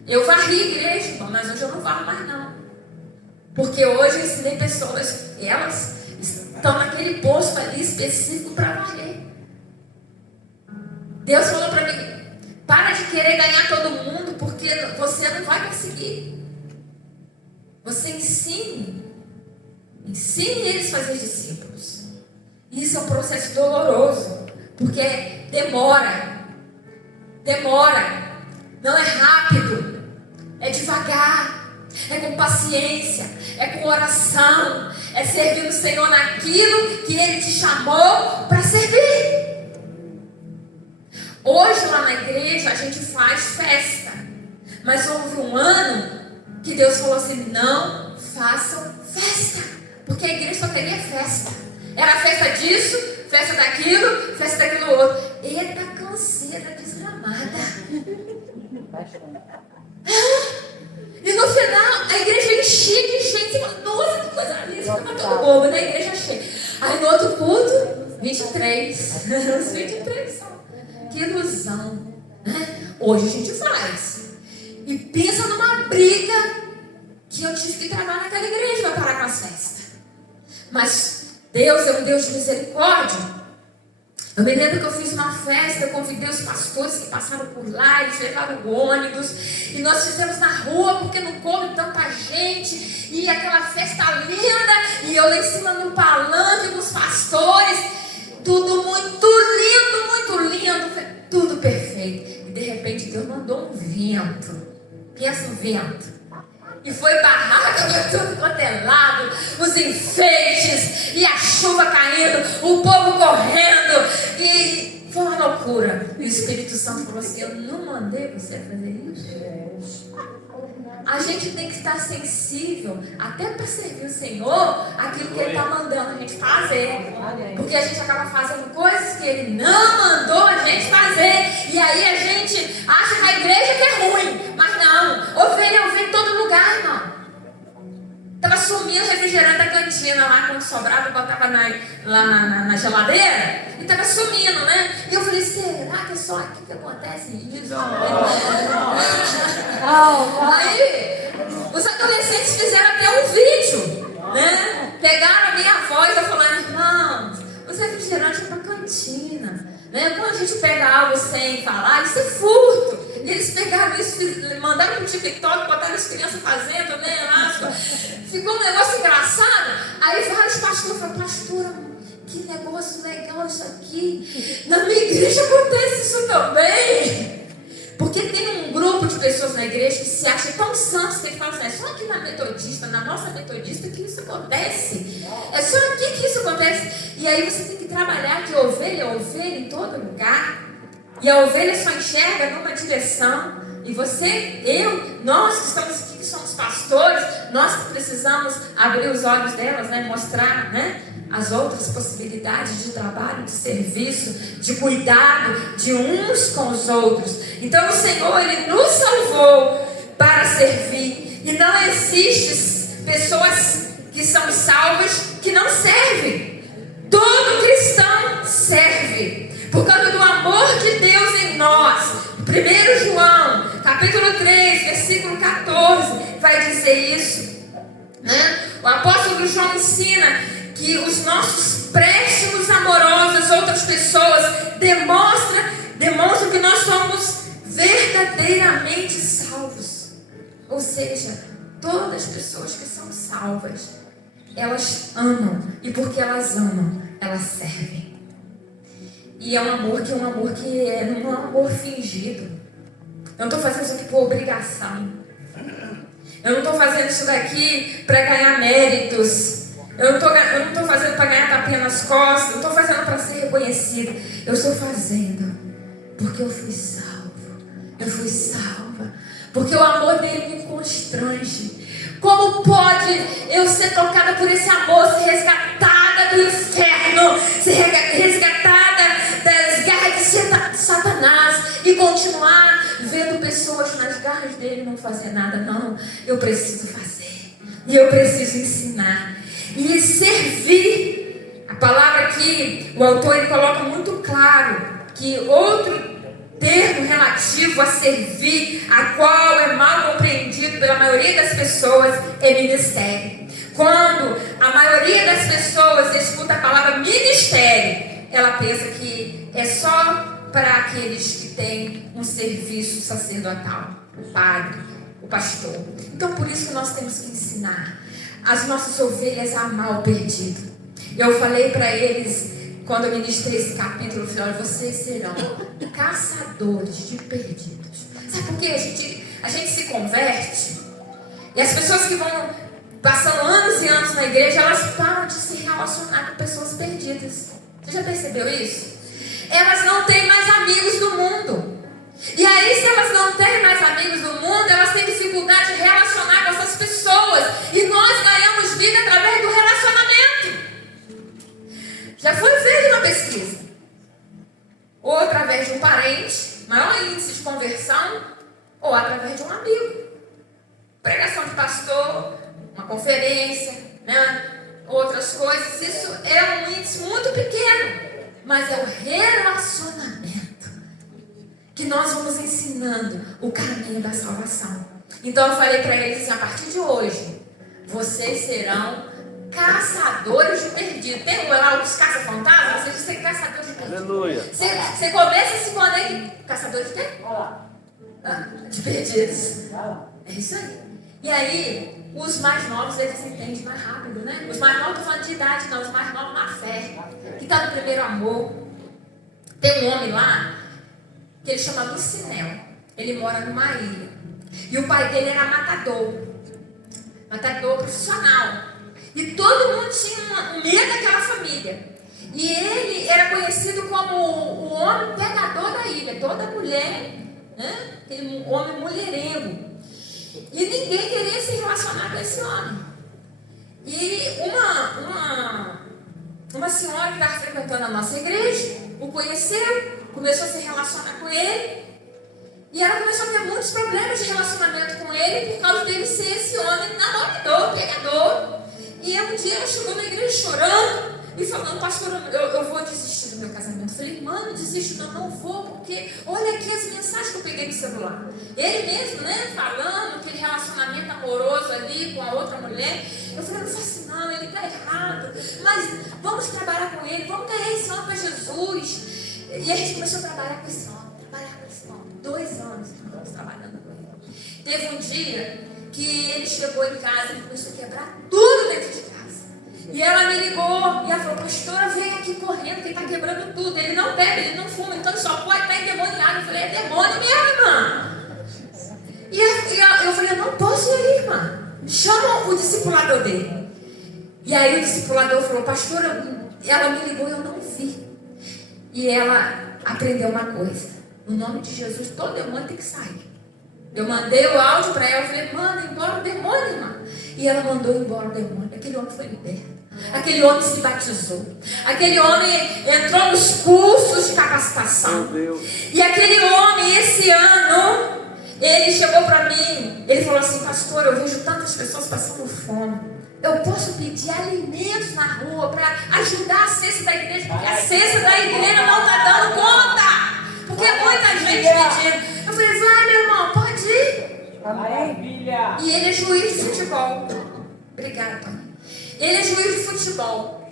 Eu varri a igreja, mas hoje eu não varro mais não. Porque hoje eu ensinei pessoas, elas estão naquele posto ali específico para varrer. Deus falou para mim, para de querer ganhar todo mundo, porque você não vai conseguir. Você ensine eles a fazer discípulos. Isso é um processo doloroso, porque demora, não é rápido. É devagar, é com paciência, é com oração, é servir o Senhor naquilo que Ele te chamou para servir. Hoje lá na igreja a gente faz festa, mas houve um ano que Deus falou assim, não façam festa, porque a igreja só queria festa. Era festa disso, festa daquilo outro. Eita canseira desgramada. E no final, a igreja enchia de gente. Nossa, que coisa linda. Ficava todo bobo, né? A igreja cheia. Aí no outro culto, 23. Os 23 são. Que ilusão. Né? Hoje a gente faz. E pensa numa briga que eu tive que travar naquela igreja para parar com as festas. Mas Deus é um Deus de misericórdia. Eu me lembro que eu fiz uma festa, eu convidei os pastores que passaram por lá, eles levaram o ônibus, e nós fizemos na rua, porque não coube tanta gente, e aquela festa linda, e eu lá em cima no palanque com os pastores, tudo muito lindo, foi tudo perfeito. E de repente Deus mandou um vento, pensa um vento. E foi barraca para tudo quanto é lado, os enfeites, e a chuva caindo, o povo correndo, e foi uma loucura. E o Espírito Santo falou assim, eu não mandei você fazer isso. A gente tem que estar sensível, até para servir o Senhor, aquilo que Ele está mandando a gente fazer. Porque a gente acaba fazendo coisas que Ele não mandou a gente fazer. E aí a gente acha que a igreja que é ruim. Mas não, ovelha em todo lugar, irmão. Estava sumindo refrigerante da cantina lá, quando sobrava, eu botava lá na geladeira. E estava sumindo, né? E eu falei, será que é só aqui que acontece isso? Aí, os adolescentes fizeram até um vídeo, né? Pegaram a minha voz e falaram, irmãos, os refrigerantes é para cantina. Né? Quando a gente pega algo sem falar, isso é furto. E eles pegaram isso, mandaram pro TikTok, botaram as crianças fazendo, né? Ficou um negócio engraçado. Aí vários pastores falaram, pastora, que negócio legal isso aqui. Na minha igreja acontece isso também. Porque tem um grupo de pessoas na igreja que se acha tão santos que ele fala assim, é só aqui na nossa metodista que isso acontece. É só aqui que isso acontece. E aí você tem que trabalhar que ovelha é ovelha em todo lugar. E a ovelha só enxerga numa direção. E você, nós que estamos aqui, que somos pastores, nós que precisamos abrir os olhos delas, né? Mostrar, né? As outras possibilidades de trabalho, de serviço, de cuidado de uns com os outros. Então o Senhor, Ele nos salvou para servir. E não existe pessoas que são salvas que não servem. Todo cristão serve. Por causa do amor de Deus em nós. 1 João, capítulo 3, versículo 14, vai dizer isso. Né? O apóstolo João ensina que os nossos préstimos amorosos, outras pessoas, demonstram que nós somos verdadeiramente salvos. Ou seja, todas as pessoas que são salvas, elas amam. E porque elas amam, elas servem. E é um amor que não é um amor fingido. Eu não estou fazendo isso aqui por obrigação. Eu não estou fazendo isso daqui para ganhar méritos. Eu não estou fazendo para ganhar tapinha nas costas. Eu não estou fazendo para ser reconhecida. Eu estou fazendo porque eu fui salvo. Eu fui salva. Porque o amor dele me constrange. Como pode eu ser tocada por esse amor, ser resgatada do inferno, ser resgatada das garras de Satanás e continuar vendo pessoas nas garras dele não fazer nada? Não, eu preciso fazer. E eu preciso ensinar. E servir. A palavra aqui, o autor ele coloca muito claro que outro termo relativo a servir, a qual é mal compreendido pela maioria das pessoas, é ministério. Quando a maioria das pessoas escuta a palavra ministério, ela pensa que é só para aqueles que têm um serviço sacerdotal, o padre, o pastor. Então por isso que nós temos que ensinar as nossas ovelhas a amar o perdido. Eu falei para eles, quando eu ministrei esse capítulo, eu falei: olha, vocês serão caçadores de perdidos. Sabe por quê? A gente se converte e as pessoas que vão passando anos e anos na igreja, elas param de se relacionar com pessoas perdidas. Você já percebeu isso? Elas não têm mais amigos do mundo. E aí, se elas não têm mais amigos do mundo, elas têm dificuldade de relacionar com essas pessoas. E nós ganhamos vida através do relacionamento. Já foi feita uma pesquisa. Ou através de um parente, maior índice de conversão, ou através de um amigo. Pregação de pastor, uma conferência, né? Outras coisas. Isso é um índice muito pequeno. Mas é o relacionamento que nós vamos ensinando o caminho da salvação. Então eu falei para eles assim: a partir de hoje, vocês serão caçadores de perdidos. Tem lá os caça-fantasmas, vocês vão ser caçadores de perdidos. Aleluia. Você começa a se conectar. Caçadores de quê? De perdidos. É isso aí. E aí, os mais novos, eles entendem mais rápido, né? Os mais novos, não estou falando de idade, não. Os mais novos na fé, que está no primeiro amor. Tem um homem lá, que ele chama Lucinel. Ele mora numa ilha. E o pai dele era matador profissional. E todo mundo tinha um medo daquela família. E ele era conhecido como o homem pegador da ilha. Toda mulher, né? Aquele homem mulherengo. E ninguém queria se relacionar com esse homem. E uma senhora que estava frequentando a nossa igreja o conheceu, começou a se relacionar com ele. E ela começou a ter muitos problemas de relacionamento com ele por causa dele ser esse homem namorador, pegador. E um dia ela chegou na igreja chorando e falando: pastor, eu vou desistir do meu casamento. Eu falei: irmã, não desiste, não vou, porque olha aqui as mensagens que eu peguei no celular. Ele mesmo, né, falando aquele relacionamento amoroso ali com a outra mulher. Eu falei: não faço não, ele está errado, mas vamos trabalhar com ele, vamos ganhar esse homem para Jesus. E a gente começou a trabalhar com esse homem, 2 anos que nós trabalhando com ele. Teve um dia que ele chegou em casa e começou a quebrar tudo dentro de casa. E ela me ligou e ela falou: pastora, vem aqui correndo, que ele está quebrando tudo. Ele não bebe, ele não fuma, então ele só pode estar endemoniado. Eu falei: é demônio mesmo, irmã. E eu falei: eu não posso ir, irmã. Chama o discipulador dele. E aí o discipulador falou: pastora, ela me ligou e eu não vi. E ela aprendeu uma coisa: no nome de Jesus, todo demônio tem que sair. Eu mandei o áudio para ela, eu falei: manda embora o demônio, irmã. E ela mandou embora o demônio. Aquele homem foi liberto. Aquele homem se batizou. Aquele homem entrou nos cursos de capacitação. E aquele homem, esse ano, ele chegou para mim, ele falou assim: pastor, eu vejo tantas pessoas passando fome. Eu posso pedir alimentos na rua para ajudar a cesta da igreja, porque a cesta da igreja não está dando conta. Porque é muita gente pedindo. Eu falei: vai, meu irmão, pode ir. Maravilha. E ele é juiz de futebol. Obrigada, pai. Ele é juiz de futebol.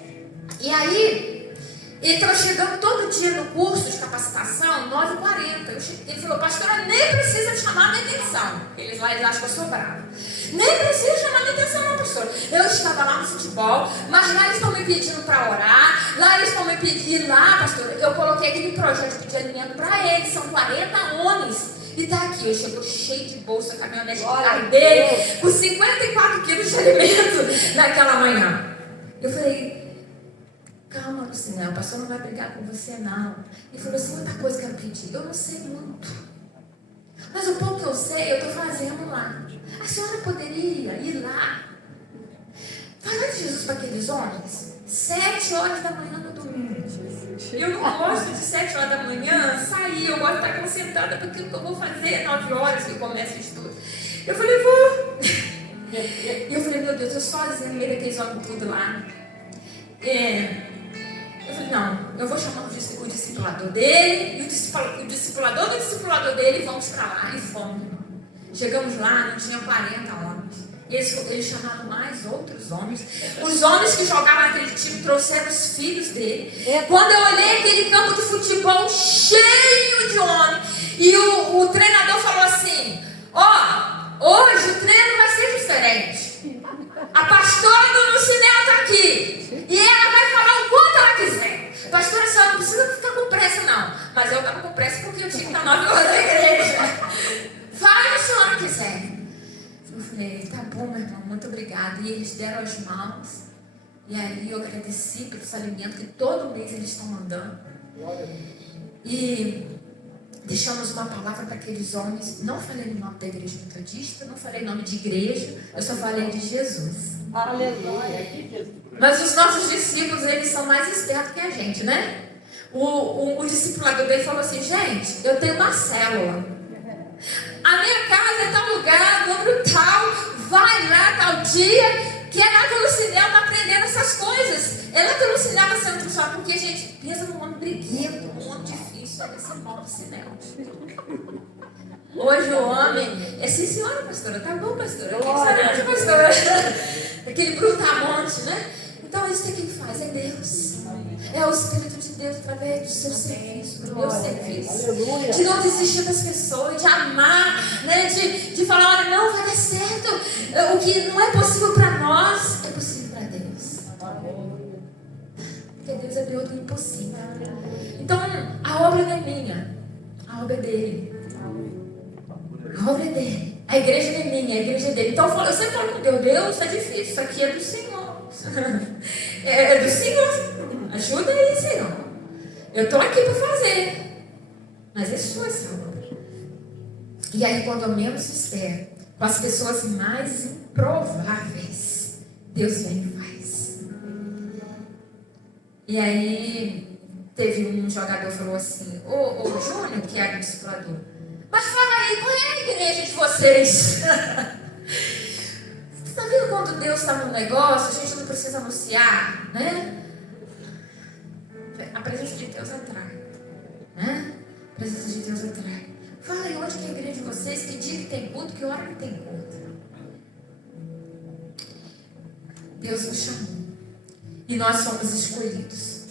E aí, ele estava chegando todo dia no curso de capacitação, 9h40. Ele falou: pastora, nem precisa chamar minha atenção. Eles lá, eles acham que eu sou brava. Nem precisa chamar minha atenção, não, pastora. Eu estava lá no futebol, mas lá eles estão me pedindo para orar. Lá eles estão me pedindo. E lá, pastora, eu coloquei aquele projeto de alimento para eles. São 40 homens E tá aqui, ele chegou cheio de bolsa, caminhonete de Glória carro a dele, Deus. com 54 quilos de alimento naquela manhã. Eu falei, calma, Lucinel, o pastor não vai brigar com você, não. Ele falou assim, outra coisa que eu pedi, eu não sei muito. Mas o pouco que eu sei, eu estou fazendo lá. A senhora poderia ir lá, falar de Jesus para aqueles homens, 7 horas da manhã no domingo. Eu não gosto de 7 horas da manhã sair, eu gosto de estar concentrada para aquilo que eu vou fazer 9 horas que começa o estudo. Eu falei, vou. E eu falei, meu Deus, eu sozinha no meio daqueles homens tudo lá. Eu falei, não, eu vou chamar o discipulador dele, e o discipulador do discipulador dele, e vamos para lá, e fomos. Chegamos lá, não tinha 40 homens. E eles chamaram mais outros homens. Os homens que jogavam aquele time trouxeram os filhos dele. Quando eu olhei aquele campo de futebol cheio de homens, e o treinador falou assim, hoje o treino vai ser diferente. A pastora do Lucinel está aqui. E ela vai falar o quanto ela quiser. Pastora, a senhora não precisa ficar com pressa, não. Mas eu estava com pressa porque eu tinha que estar 9 horas na igreja. Fala o que a senhora quiser. Eu falei, tá bom, meu irmão, muito obrigada. E eles deram as mãos. E aí eu agradeci pelos alimentos que todo mês eles estão mandando. E deixamos uma palavra para aqueles homens. Não falei no nome da igreja metodista, não falei nome de igreja, eu só falei de Jesus. Aleluia. Mas os nossos discípulos, eles são mais espertos que a gente, né? O discipulador dele falou assim, gente, eu tenho uma célula. A minha casa é tal lugar, número tal, vai lá tal dia, que é lá que o Lucinel está aprendendo essas coisas. É lá que o Lucinel está sendo transformado, porque a gente pensa num homem briguento, um homem difícil, é esse irmão Lucinel. Hoje o homem é sim senhora, pastora, tá bom, pastora, o que você acha, pastora? Aquele brutamonte, né? Então isso que quem faz é Deus. É o Espírito de Deus através do seu serviço, do meu serviço. Aleluia. De não desistir das pessoas, de amar, né? de falar, olha, não vai dar certo. O que não é possível para nós, é possível para Deus. Porque Deus é Deus do impossível. Então, a obra não é minha, a obra é dele. A obra é dele. A igreja não é minha, a igreja é dele. Então eu sempre falo com Deus, Deus, é difícil, isso aqui é do Senhor. É do Senhor. Ajuda aí, Senhor. Eu estou aqui para fazer. Mas é sua essa obra. E aí, quando eu menos espero, com as pessoas mais improváveis, Deus vem e faz. E aí, teve um jogador que falou assim, ô Júnior, que é o discipulador, mas fala aí, qual é a igreja de vocês? Você está vendo quando Deus está no negócio, a gente não precisa anunciar, né? A presença de Deus atrai, né? A presença de Deus atrai. Fala aí, onde que é a igreja de vocês? Que dia que tem culto? Que hora que tem culto? Deus nos chamou. E nós somos escolhidos.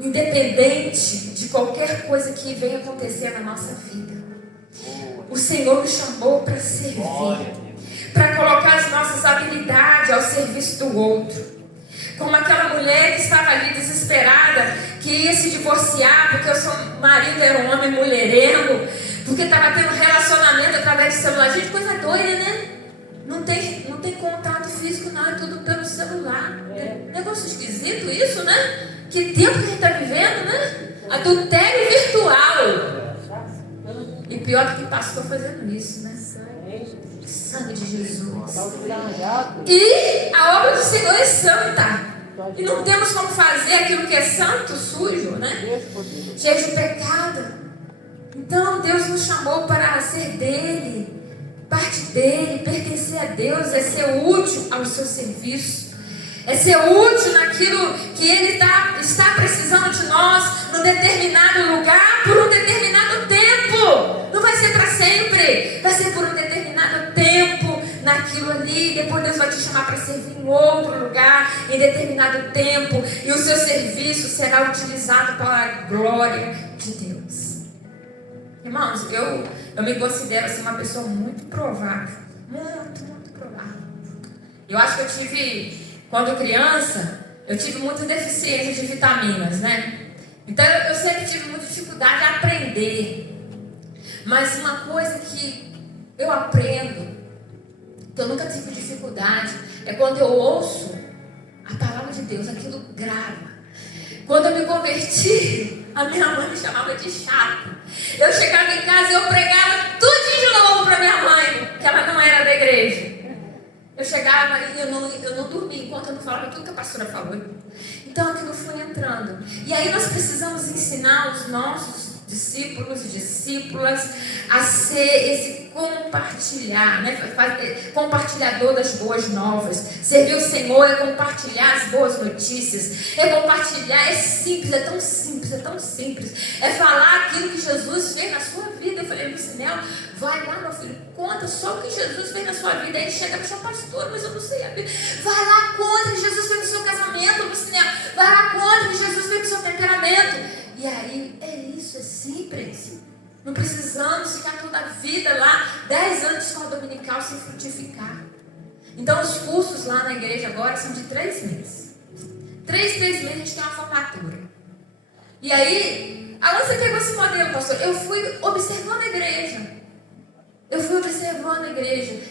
Independente de qualquer coisa que venha acontecer na nossa vida, o Senhor nos chamou para servir, para colocar as nossas habilidades ao serviço do outro. Como aquela mulher que estava ali desesperada, que ia se divorciar porque o seu marido era um homem mulherengo, porque estava tendo relacionamento através do celular. Gente, coisa doida, né? Não tem contato físico, não, é tudo pelo celular. Negócio esquisito isso, né? Que tempo que a gente está vivendo, né? Adultério virtual. E pior que pastor fazendo isso, né? Sangue de Jesus. E a obra do Senhor é santa. E não temos como fazer aquilo que é santo, sujo, né? Cheio de pecado. Então Deus nos chamou para ser dele, parte dele, pertencer a Deus, é ser útil ao seu serviço. É ser útil naquilo que Ele está precisando de nós, num determinado lugar, por um determinado tempo. Não vai ser para sempre, vai ser por um determinado tempo naquilo ali. Depois Deus vai te chamar para servir em outro lugar, em determinado tempo. E o seu serviço será utilizado para a glória de Deus. Irmãos, eu me considero assim, uma pessoa muito provável. Muito provável. Eu acho que eu tive... Quando criança, eu tive muita deficiência de vitaminas, né? Então, eu sempre tive muita dificuldade de aprender. Mas uma coisa que eu aprendo, que eu nunca tive dificuldade, é quando eu ouço a palavra de Deus, aquilo grava. Quando eu me converti, a minha mãe me chamava de chata. Eu chegava em casa e eu pregava tudo de novo para minha mãe, que ela não era da igreja. Eu chegava e eu não dormia enquanto eu não falava tudo que a pastora falou. Então aquilo foi entrando. E aí nós precisamos ensinar os nossos discípulos e discípulas a ser esse compartilhar, né? Compartilhador das boas novas. Servir o Senhor é compartilhar as boas notícias, é compartilhar, é simples, é tão simples, é tão simples. É falar aquilo que Jesus fez na sua vida. Eu falei, Lucinel, vai lá, meu filho, conta só o que Jesus fez na sua vida. Aí ele chega para o seu pastor, mas eu não sei a Bíblia. Vai lá, conta o que Jesus fez no seu casamento, Lucinel. Vai lá, conta o que Jesus fez no seu temperamento. E aí, é isso, é simples. Não precisamos ficar toda a vida lá, 10 anos de escola dominical sem frutificar. Então, os cursos lá na igreja agora são de 3 meses. 3 meses a gente tem uma formatura. E aí, aonde você pegou esse modelo, pastor? Eu fui observando a igreja.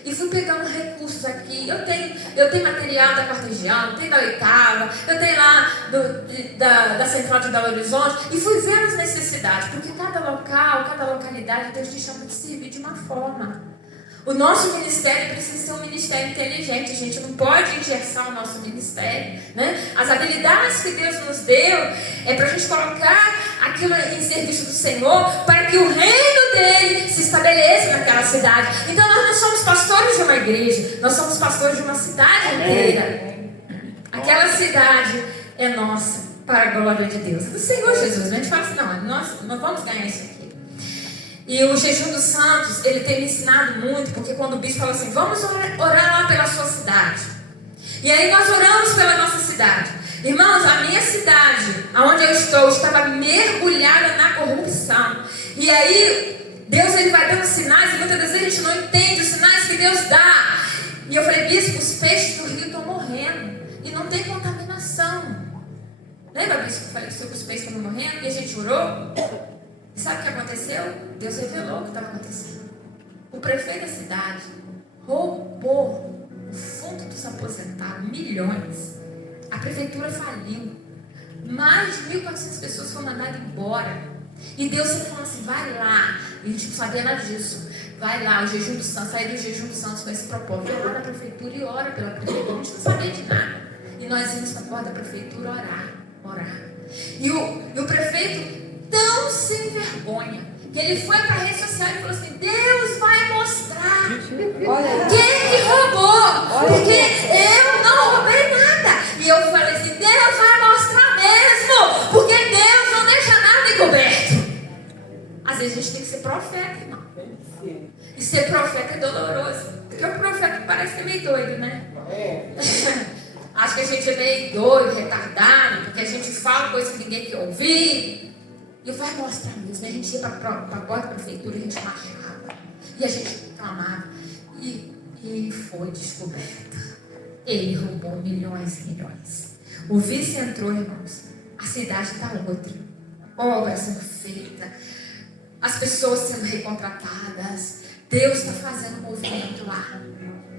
E fui pegando recursos aqui. Eu tenho material da quarta região, tenho da oitava, eu tenho lá da Central de Belo Horizonte. E fui vendo as necessidades, porque cada local, cada localidade, Deus te chama de servir de uma forma. O nosso ministério precisa ser um ministério inteligente. A gente não pode engessar o nosso ministério, né? As habilidades que Deus nos deu é para a gente colocar aquilo em serviço do Senhor, para que o reino dele se estabeleça naquela cidade. Então nós não somos pastores de uma igreja, nós somos pastores de uma cidade inteira. Aquela cidade é nossa, para a glória de Deus, do Senhor Jesus. A gente fala assim, não, nós vamos ganhar isso aqui. E o jejum dos santos, ele tem me ensinado muito, porque quando o bispo fala assim, vamos orar lá pela sua cidade. E aí nós oramos pela nossa cidade. Irmãos, a minha cidade, onde eu estou, estava mergulhada na corrupção. E aí, Deus ele vai dando sinais, e muitas vezes a gente não entende os sinais que Deus dá. E eu falei, bispo, os peixes do rio estão morrendo. E não tem contaminação. Lembra, bispo, que eu falei que os peixes estão morrendo? E a gente orou? E sabe o que aconteceu? Deus revelou o que estava acontecendo. O prefeito da cidade roubou o fundo dos aposentados, milhões. A prefeitura faliu. Mais de 1.400 pessoas foram mandadas embora. E Deus sempre falou assim, vai lá. E a gente não sabia nada disso. Vai lá, o jejum do santo, sair do jejum do santo com esse propósito. Vai lá na prefeitura e ora pela prefeitura. A gente não sabia de nada. E nós íamos para a porta da prefeitura orar. E o prefeito, tão sem vergonha, que ele foi para a rede social e falou assim, Deus vai mostrar quem que roubou, porque eu não roubei nada. E eu falei assim, Deus vai mostrar mesmo, porque Deus não deixa nada encoberto. Às vezes a gente tem que ser profeta, irmão. E ser profeta é doloroso, porque o profeta parece que é meio doido, né? Acho que a gente é meio doido, retardado, porque a gente fala coisa que ninguém quer ouvir. E vai mostrar mesmo. A gente ia para a porta da prefeitura, a gente marchava. E a gente clamava. E foi descoberto. Ele roubou milhões e milhões. O vice entrou, irmãos. A cidade está outra. Obras sendo feitas. As pessoas sendo recontratadas. Deus está fazendo um movimento lá.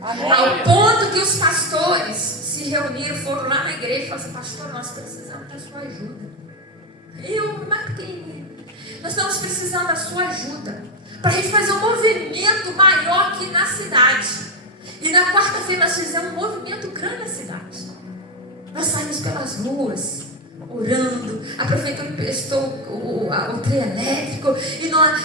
Ao ponto que os pastores se reuniram, foram lá na igreja e falaram assim, pastor, nós precisamos da sua ajuda. Eu marquei. Nós estamos precisando da sua ajuda para a gente fazer um movimento maior aqui na cidade. E na quarta-feira nós fizemos um movimento grande na cidade. Nós saímos pelas ruas, orando. A prefeitura prestou o trem elétrico.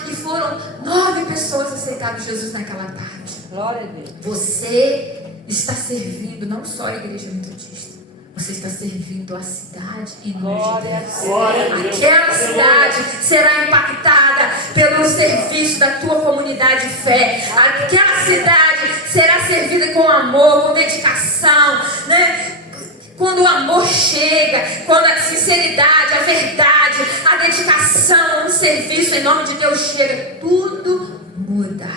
E foram 9 pessoas aceitaram Jesus naquela tarde. Glória a Deus. Você está servindo não só a igreja metodista. Você está servindo a cidade em nome de Deus. Aquela cidade será impactada pelo serviço da tua comunidade de fé. Aquela cidade será servida com amor, com dedicação, né? Quando o amor chega, quando a sinceridade, a verdade, a dedicação, o serviço em nome de Deus chega, tudo muda.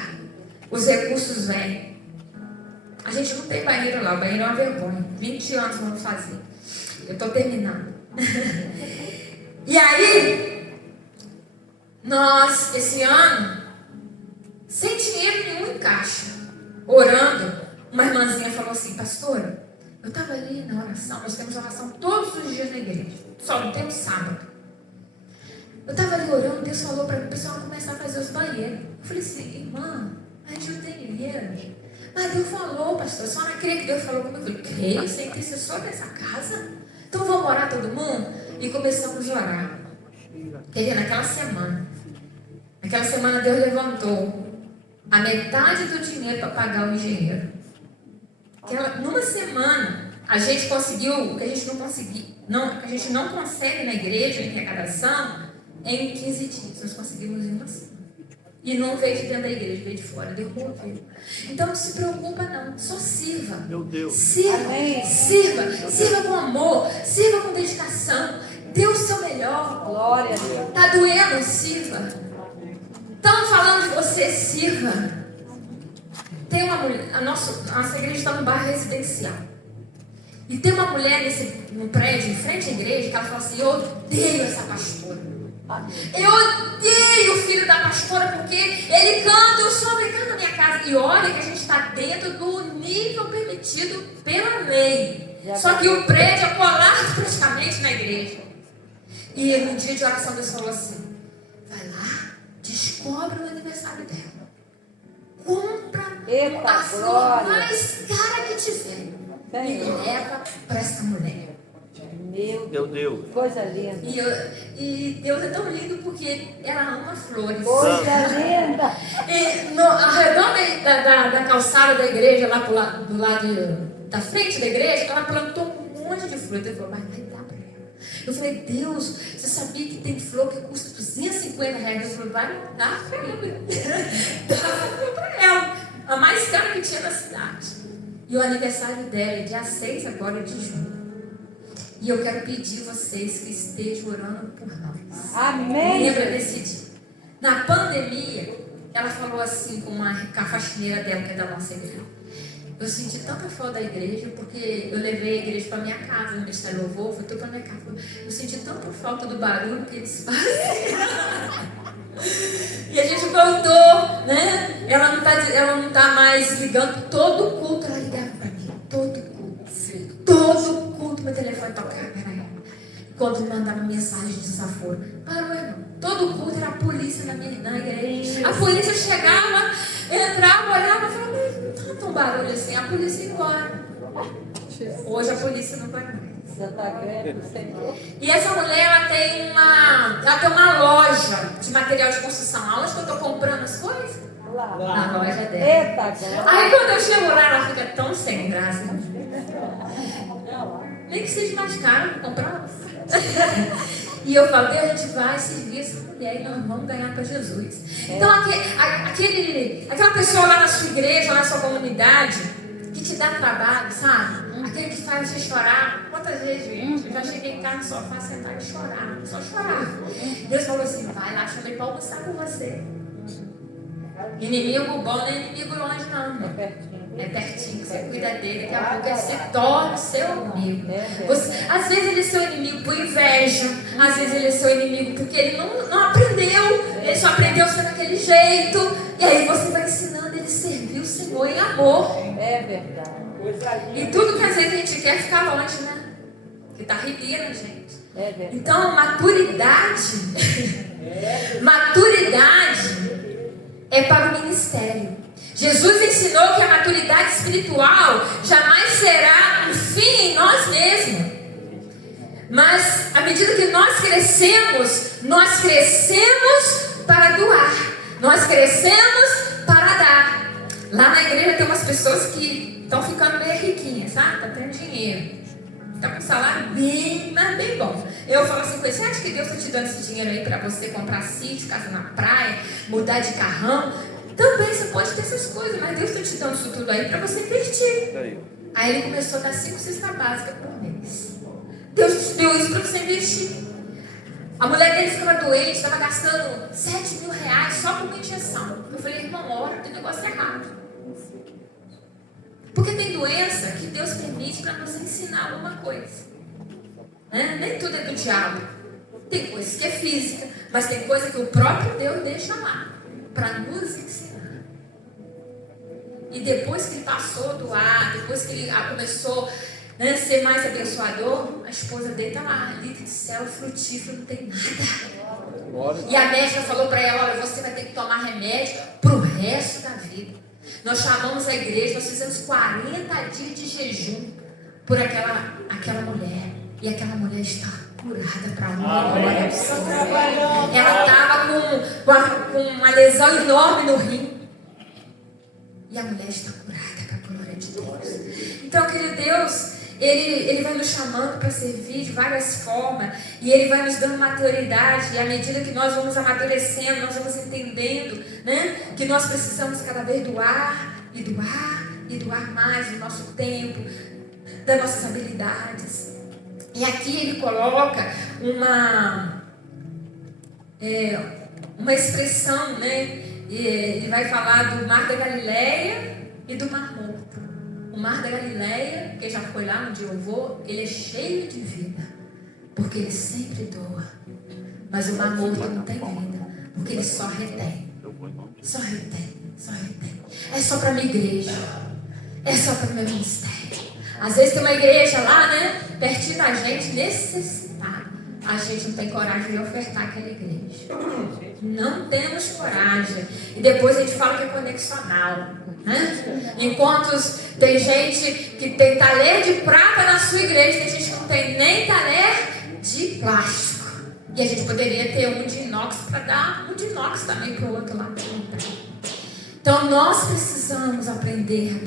Os recursos vêm. A gente não tem banheiro lá, o banheiro é uma vergonha. 20 anos vamos fazer. Eu estou terminando. E aí, nós, esse ano, sem dinheiro nenhum em caixa, orando. Uma irmãzinha falou assim: pastora, eu estava ali na oração, nós temos oração todos os dias na igreja, só não tem um sábado. Eu estava ali orando, Deus falou para mim, o pessoal começar a fazer os banheiros. Eu falei assim: irmã, a gente não tem dinheiro. Mas Deus falou, pastor, só não creio que Deus falou comigo. Eu falei: creio, você é intercessor dessa casa? Então vamos orar todo mundo? E começamos a orar. Teve naquela semana Deus levantou a metade do dinheiro para pagar o engenheiro. Numa semana a gente conseguiu o que a gente não consegue na igreja em arrecadação em 15 dias. Nós conseguimos em uma semana. E não veio de dentro da igreja, veio de fora, devolveu. Então não se preocupa não, só sirva. Meu Deus. Sirva com amor, sirva com dedicação. Dê o seu melhor. Glória a Deus. Está doendo, sirva. Estão falando de você, sirva. Tem uma mulher, a nossa igreja está num bairro residencial. E tem uma mulher no prédio, em frente à igreja, que ela fala assim: eu odeio essa pastora. Eu odeio o filho da pastora porque ele canta, eu sou obrigada na minha casa. E olha que a gente está dentro do nível permitido pela lei. Só que o prédio é colado praticamente na igreja. E no dia de oração Deus falou assim: vai lá, descobre o aniversário dela. Compra a flor mais cara que tiver. E leva para essa mulher. Meu Deus. Coisa linda. E Deus é tão lindo porque ela ama flores. Coisa linda. E ao redor da calçada da igreja, lá do lado da frente da igreja, ela plantou um monte de flores. Ele falou: mas vai dar para ela. Eu falei: Deus, você sabia que tem flor que custa R$250? Ele falou: vai dar para ela. Dá para ela. A mais cara que tinha na cidade. E o aniversário dela é dia 6 agora de junho. E eu quero pedir vocês que estejam orando por nós. Amém. Lembra desse dia? Na pandemia, ela falou assim com a faxineira dela, que é da nossa igreja: eu senti tanta falta da igreja, porque eu levei a igreja para minha casa, no Ministério do Louvor, fui para minha casa. Eu senti tanta falta do barulho que eles faziam. E a gente voltou, né? Ela não tá mais ligando. Todo culto ela ligava para mim. Todo culto meu telefone tocava. Quando me mandava mensagem de desaforo, parou, irmão. Todo culto era a polícia na igreja. A polícia chegava, entrava, olhava e falava: não tá tão barulho assim. A polícia ia embora. Hoje a polícia não vai mais. E essa mulher, ela tem uma loja de material de construção. Aonde que eu estou comprando as coisas? Na loja dela. Eita, aí quando eu chego lá, ela fica tão sem graça. Nem que seja mais caro comprar. E eu falo: Deus, a gente vai servir essa mulher e nós vamos ganhar para Jesus. Então aquela pessoa lá na sua igreja, na sua comunidade, que te dá trabalho, sabe? Aquele que faz você chorar. Quantas vezes, gente, eu já cheguei em casa no sofá, sentar e chorar. Só chorar. Deus falou assim: vai lá, chamei para almoçar com você. Inimigo bom não é inimigo longe não, né? É pertinho, você cuida dele, daqui a pouco ele se torna seu inimigo. Às vezes ele é seu inimigo por inveja, às vezes ele é seu inimigo porque ele não aprendeu, ele só aprendeu sendo daquele jeito. E aí você vai ensinando ele a servir o Senhor em amor. É verdade. E tudo que às vezes a gente quer ficar longe, né? Que tá arrepiando, gente. É verdade. Então, maturidade é para o ministério. Jesus ensinou que a maturidade espiritual jamais será um fim em nós mesmos. Mas à medida que nós crescemos para doar. Nós crescemos para dar. Lá na igreja tem umas pessoas que estão ficando meio riquinhas, sabe? Está tendo dinheiro. Está com um salário bem bom. Eu falo assim: você acha que Deus está te dando esse dinheiro aí para você comprar sítio, casa na praia, mudar de carrão? Também você pode ter essas coisas, mas Deus está te dando isso tudo aí para você investir. Aí ele começou a dar 5 cestas básicas por mês. Deus te deu isso para você investir. A mulher dele ficava doente, estava gastando R$7.000 só por uma injeção. Eu falei: irmão, olha, tem negócio errado. Porque tem doença que Deus permite para nos ensinar alguma coisa. Nem tudo é do diabo. Tem coisa que é física, mas tem coisa que o próprio Deus deixa lá para nos ensinar. E depois que ele passou a doar, depois que ele começou a ser mais abençoador, a esposa dele está lá, litro de céu, frutífero, não tem nada. E a médica falou para ela, olha, você vai ter que tomar remédio para o resto da vida. Nós chamamos a igreja, nós fizemos 40 dias de jejum por aquela mulher. E aquela mulher está curada para uma glória do Senhor. Ela estava com uma lesão enorme no rim. E a mulher está curada para a glória de Deus. Então, querido Deus, Ele vai nos chamando para servir de várias formas. E Ele vai nos dando maturidade. E à medida que nós vamos amadurecendo, nós vamos entendendo, né, que nós precisamos cada vez doar e doar e doar mais do nosso tempo, das nossas habilidades. E aqui Ele coloca uma expressão, né? Ele vai falar do Mar da Galileia e do Mar Morto. O Mar da Galileia, quem já foi lá onde eu vou, ele é cheio de vida, porque ele sempre doa. Mas o Mar Morto não tem vida, porque ele só retém. Só retém, só retém. É só para a minha igreja, é só para o meu ministério. Às vezes tem uma igreja lá, né, pertinho da gente, necessitada. A gente não tem coragem de ofertar aquela igreja. Não temos coragem. E depois a gente fala que é conexional, né? Enquanto tem gente que tem talher de prata na sua igreja, tem gente que não tem nem talher de plástico. E a gente poderia ter um de inox para dar um de inox também para o outro lá dentro. Então nós precisamos aprender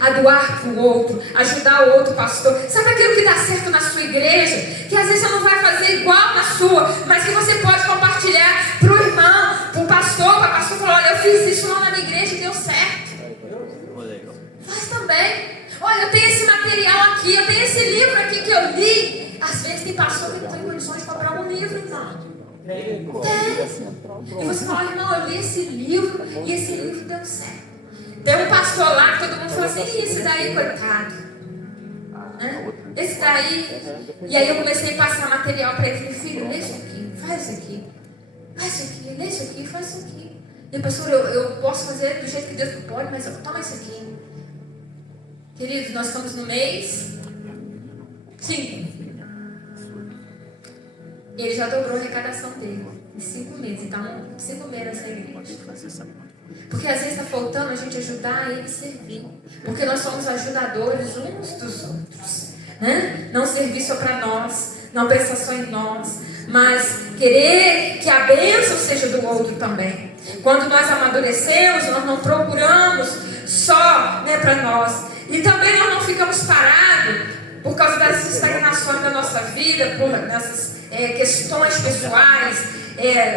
a doar para o outro, ajudar o outro pastor. Sabe aquilo que dá certo na sua igreja? Que às vezes você não vai fazer igual na sua, mas que você pode compartilhar para o irmão, para o pastor, para o pastor falar, olha, eu fiz isso lá na minha igreja e deu certo. Faz também. Olha, eu tenho esse material aqui, eu tenho esse livro aqui que eu li. Às vezes tem pastor que não tem condições de comprar um livro, irmão. Tem. E você fala, irmão, eu li esse livro e esse livro deu certo. Tem um pastor lá que todo mundo fala assim, esse daí, coitado. Esse daí. E aí eu comecei a passar material para ele. Falei, filho, lê isso aqui, faz isso aqui. Faz isso aqui, lê isso aqui, faz isso aqui. E pastor, eu posso fazer do jeito que Deus pode, mas toma isso aqui. Queridos, nós estamos no mês 5. Ele já dobrou a arrecadação dele em 5 meses. Então, 5 meses essa igreja. Porque às vezes está faltando a gente ajudar ele a servir. Porque nós somos ajudadores uns dos outros. Né? Não servir só para nós, não pensar só em nós, mas querer que a bênção seja do outro também. Quando nós amadurecemos, nós não procuramos só, né, para nós. E também nós não ficamos parados por causa das estagnações da nossa vida, por nessas questões pessoais,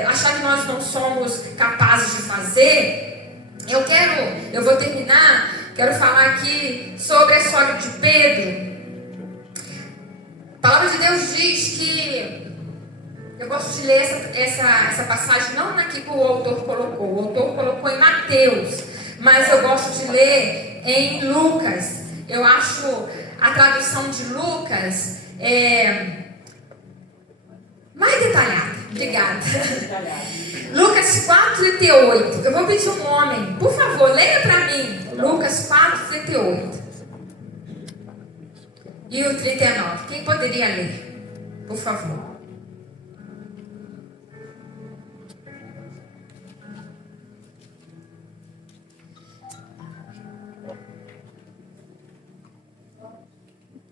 achar que nós não somos capazes de fazer. Eu vou terminar, quero falar aqui sobre a sogra de Pedro. A palavra de Deus diz que, eu gosto de ler essa passagem, não aqui que o autor colocou, o autor colocou em Mateus, mas eu gosto de ler em Lucas. Eu acho a tradução de Lucas mais detalhada. Obrigada. Lucas 4:38. Eu vou pedir um homem, por favor, leia para mim. Lucas 4:38. E o 39. Quem poderia ler? Por favor.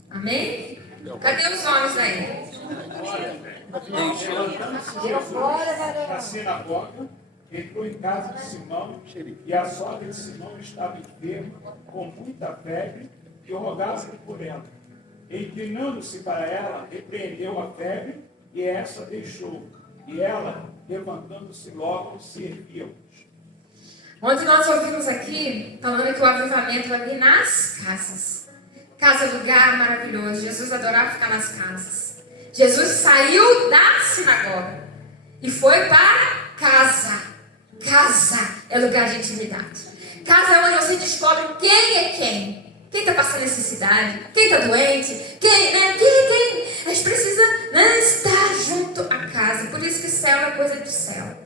Amém? Cadê os homens aí? Na sinagoga, entrou em casa de Simão, e a sogra de Simão estava enferma, com muita febre, e rogava por ela. Inclinando-se para ela, repreendeu a febre, e essa deixou. E ela, levantando-se logo, servia-os. Onde nós ouvimos aqui, falando que o avivamento vai vir nas casas. Casa é lugar maravilhoso. Jesus adorava ficar nas casas. Jesus saiu da sinagoga e foi para casa. Casa é lugar de intimidade. Casa é onde você descobre quem é quem. Quem está passando necessidade, quem está doente, quem. A gente precisa, né, estar junto à casa. Por isso que céu é coisa do céu.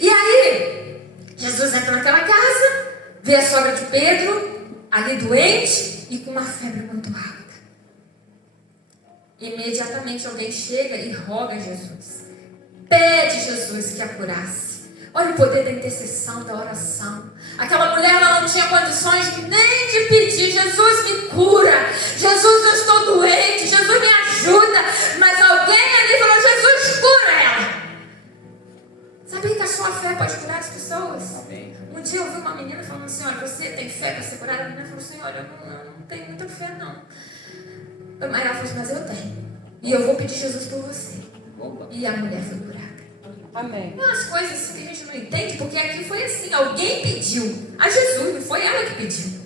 E aí, Jesus entra naquela casa, vê vê a sogra de Pedro ali doente e com uma febre muito alta. Imediatamente alguém chega e roga a Jesus. Pede Jesus que a curasse. Olha o poder da intercessão, da oração. Aquela mulher, ela não tinha condições nem de pedir: Jesus, me cura. Jesus, eu estou doente. Jesus, me ajuda. Mas alguém ali falou: Jesus, cura ela. Sabia que a sua fé pode curar as pessoas? Amém. Um dia eu vi uma menina falando assim: olha, você tem fé para ser curada? A menina falou assim: olha, eu não tenho muita fé, não. Aí ela falou assim: mas eu tenho. E eu vou pedir Jesus por você. Opa. E a mulher foi curada. Amém. Umas coisas assim que a gente não entende, porque aqui foi assim: alguém pediu a Jesus, não foi ela que pediu.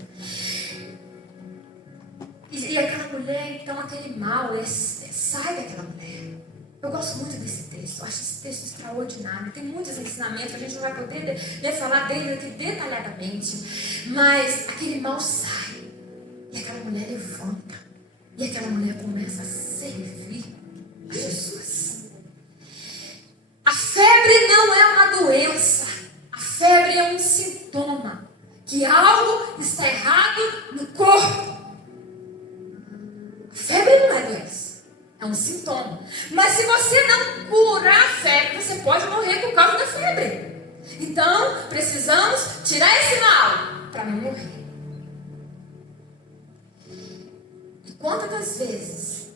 E aquela mulher, então, aquele mal sai daquela mulher. Eu gosto muito desse texto, eu acho esse texto extraordinário. Tem muitos ensinamentos, a gente não vai poder falar dele aqui detalhadamente, mas aquele mal sai e aquela mulher levanta e aquela mulher começa a servir a Jesus. A febre não é uma doença, a febre é um sintoma que algo está errado no corpo. A febre não é doença, é um sintoma. Mas se você não curar a febre, você pode morrer por causa da febre. Então, precisamos tirar esse mal para não morrer. E quantas das vezes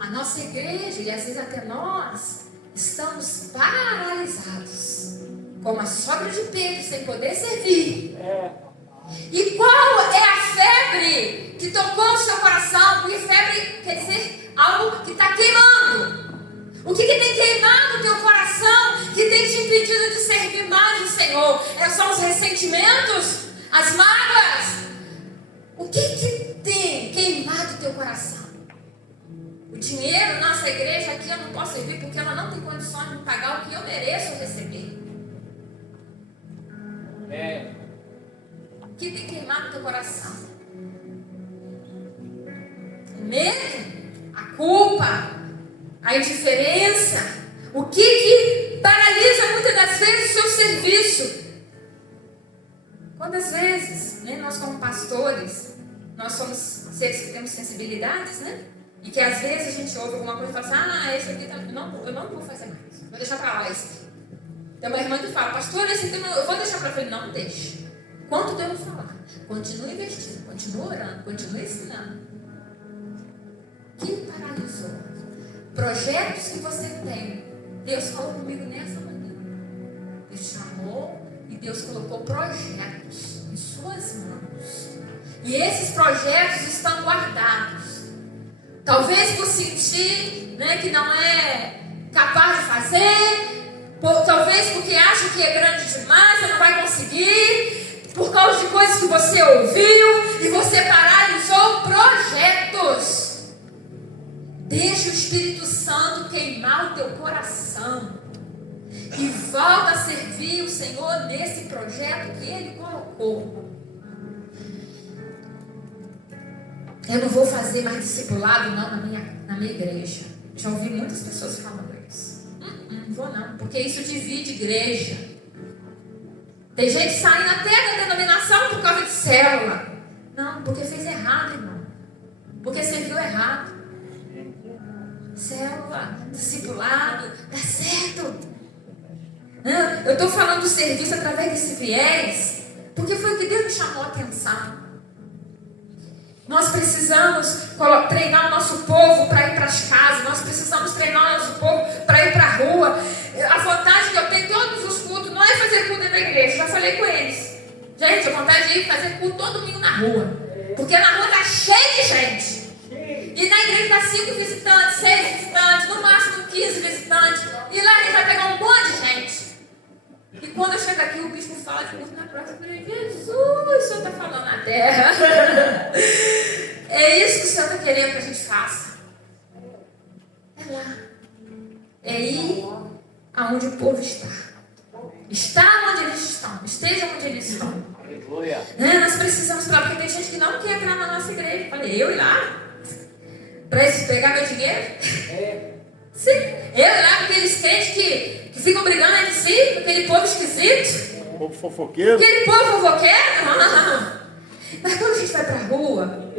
a nossa igreja, e às vezes até nós, estamos paralisados, como a sogra de Pedro, sem poder servir. E qual é a febre que tocou o seu coração? Porque febre quer dizer algo que está queimando. O que tem queimado o teu coração, que tem te impedido de servir mais o Senhor? São os ressentimentos? As mágoas? O que tem queimado o teu coração? O dinheiro, nossa igreja aqui eu não posso servir porque ela não tem condições de me pagar o que eu mereço receber. O que tem queimado o teu coração? O medo? A culpa? A indiferença? O que paralisa muitas das vezes o seu serviço? Quantas vezes, né, nós como pastores, nós somos seres que temos sensibilidades, né? E que às vezes a gente ouve alguma coisa e fala assim: esse aqui eu não vou fazer mais, vou deixar para lá esse aqui. Tem uma irmã que fala: pastor, esse aqui eu vou deixar para frente. Não deixe. Quanto Deus falar, continue investindo, continue orando, continue ensinando. Que paralisou? Projetos que você tem. Deus falou comigo nessa manhã. Deus chamou e Deus colocou projetos em suas mãos. E esses projetos estão guardados. Talvez por sentir, né, que não é capaz de fazer, talvez porque acha que é grande demais, você não vai conseguir, por causa de coisas que você ouviu e você paralisou projetos. Deixa o Espírito Santo queimar o teu coração e volta a servir o Senhor nesse projeto que Ele colocou. Eu não vou fazer mais discipulado não na minha igreja. Já ouvi muitas pessoas falando isso. Não vou não, porque isso divide igreja. Tem gente saindo até da denominação por causa de célula. Não, porque fez errado, irmão. Porque serviu errado. Célula, discipulado, dá certo. Eu estou falando do serviço através desse viés, porque foi o que Deus me chamou a atenção. Nós precisamos treinar o nosso povo para ir para as casas. Nós precisamos treinar o nosso povo para ir para a rua. A vontade que eu tenho todos os cultos não é fazer culto dentro da igreja. Já falei com eles. Gente, a vontade de ir fazer culto todo domingo na rua. Porque na rua está cheio de gente. E na igreja dá 5 visitantes, 6 visitantes, no máximo 15 visitantes. E lá a gente vai pegar um monte de gente. E quando eu chego aqui, o bispo fala de culto na próxima. Eu falei: Jesus, o Senhor está falando na terra. É isso que o Senhor está querendo que a gente faça. É lá. É ir aonde o povo está. Está onde eles estão. Esteja onde eles estão. Aleluia. Nós precisamos ir lá, porque tem gente que não quer entrar na nossa igreja. Eu falei: eu ir lá? Para eles pegar meu dinheiro? Sim. Eu ir lá com aqueles crentes que ficam brigando entre si, com aquele povo esquisito. povo fofoqueiro. Aquele povo fofoqueiro? Não. Mas quando a gente vai para a rua,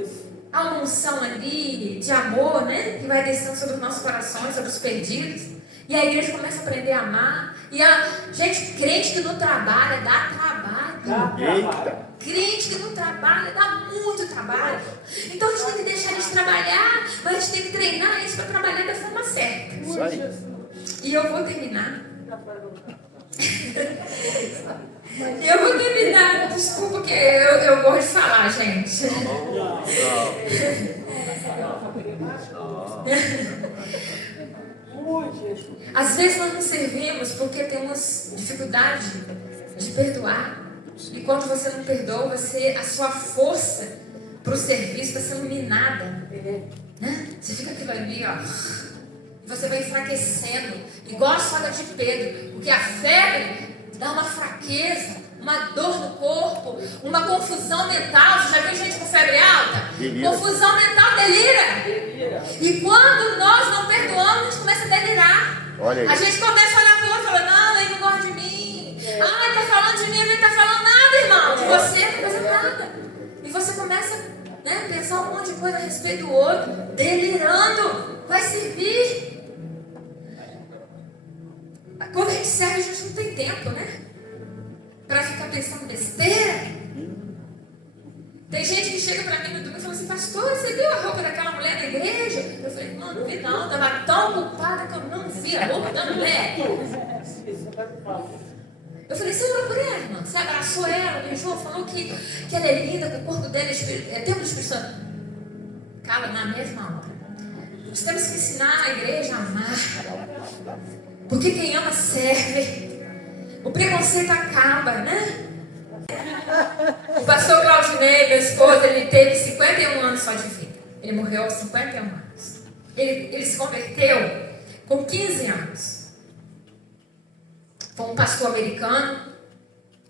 há uma unção ali de amor, né? Que vai descendo sobre os nossos corações, sobre os perdidos. E a igreja começa a aprender a amar. E a gente, crente que não trabalha, dá trabalho. Eita. Crente que não trabalha, dá muito trabalho. Então a gente tem que deixar eles trabalhar, mas a gente tem que treinar eles para trabalhar da forma certa. Isso aí. E eu vou terminar. Eu vou terminar. Desculpa que eu gosto de falar, gente. Às vezes nós não servimos porque temos dificuldade de perdoar. E quando você não perdoa, a sua força para o serviço está sendo minada. Né? Você fica aquilo ali, ó. E você vai enfraquecendo. Igual a sogra de Pedro. Porque a febre dá uma fraqueza, uma dor no corpo, uma confusão mental. Você já viu gente com febre alta? Delira. Confusão mental delira. E quando nós não perdoamos, a gente começa a delirar. Olha aí. A gente começa a olhar para o outro e fala, não, ele não gosta de mim. Ah, ele está falando de mim, ele não está falando nada, irmão. De você, não está fazendo nada. E você começa, né, a pensar um monte de coisa a respeito do outro, delirando. Vai servir. Quando a gente serve, a gente não tem tempo, né? Para ficar pensando besteira. Tem gente que chega para mim no domingo e fala assim, pastor, você viu a roupa daquela mulher na igreja? Eu falei, não vi não, estava tão ocupada que eu não vi a roupa da mulher. Eu falei, você orou por ela, irmã? Você abraçou ela, beijou, falou que ela é linda, que o corpo dela é templo do Espírito Santo. Cala, na mesma hora. Nós temos que ensinar a igreja a amar. Porque quem ama serve. O preconceito acaba, né? O pastor Claudinei, meu esposo, ele teve 51 anos só de vida. Ele morreu aos 51 anos. Ele se converteu com 15 anos. Foi um pastor americano,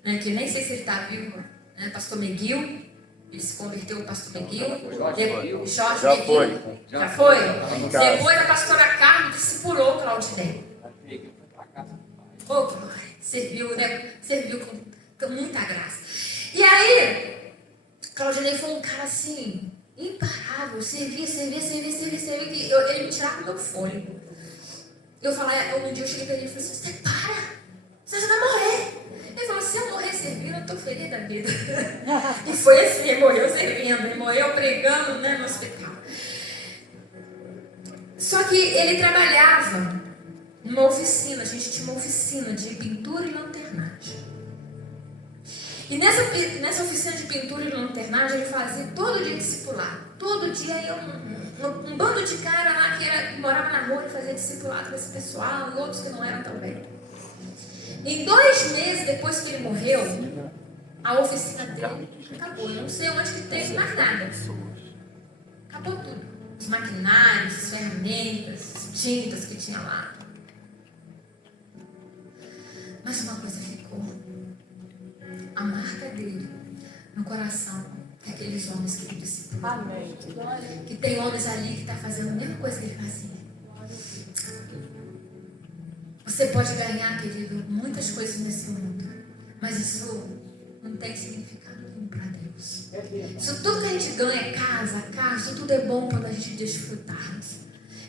né, que nem sei se ele está vivo, né, pastor McGill. Ele se converteu, o pastor McGill. Jorge McGill. Já foi? Depois a pastora Carmen discipulou o Claudinei. Oh, glória. Serviu, né? Serviu com muita graça. E aí, Claudinei foi um cara assim, imparável. Servia. Que ele me tirava do meu fôlego. Um dia eu cheguei para ele e falei assim, você para! Você já vai morrer. Ele falou, se eu morrer servindo, eu estou feliz da vida. E foi assim, ele morreu servindo, ele morreu pregando, né, no hospital. Só que ele trabalhava numa oficina, a gente tinha uma oficina de pintura e lanternagem. E nessa oficina de pintura e lanternagem, ele fazia todo dia discipulado. Todo dia ia um bando de cara lá que morava na rua e fazia discipulado com esse pessoal, e outros que não eram também. Em 2 meses depois que ele morreu, a oficina dele acabou. Eu não sei onde que tem mais nada. Acabou tudo. Os maquinários, as ferramentas, as tintas que tinha lá. Mas uma coisa ficou. A marca dele no coração daqueles homens que ele discipulou. Amém. Que tem homens ali que estão fazendo a mesma coisa que ele fazia. Você pode ganhar, querido, muitas coisas nesse mundo, mas isso não tem significado nenhum para Deus. Isso tudo que a gente ganha, casa, isso tudo é bom para a gente desfrutarmos.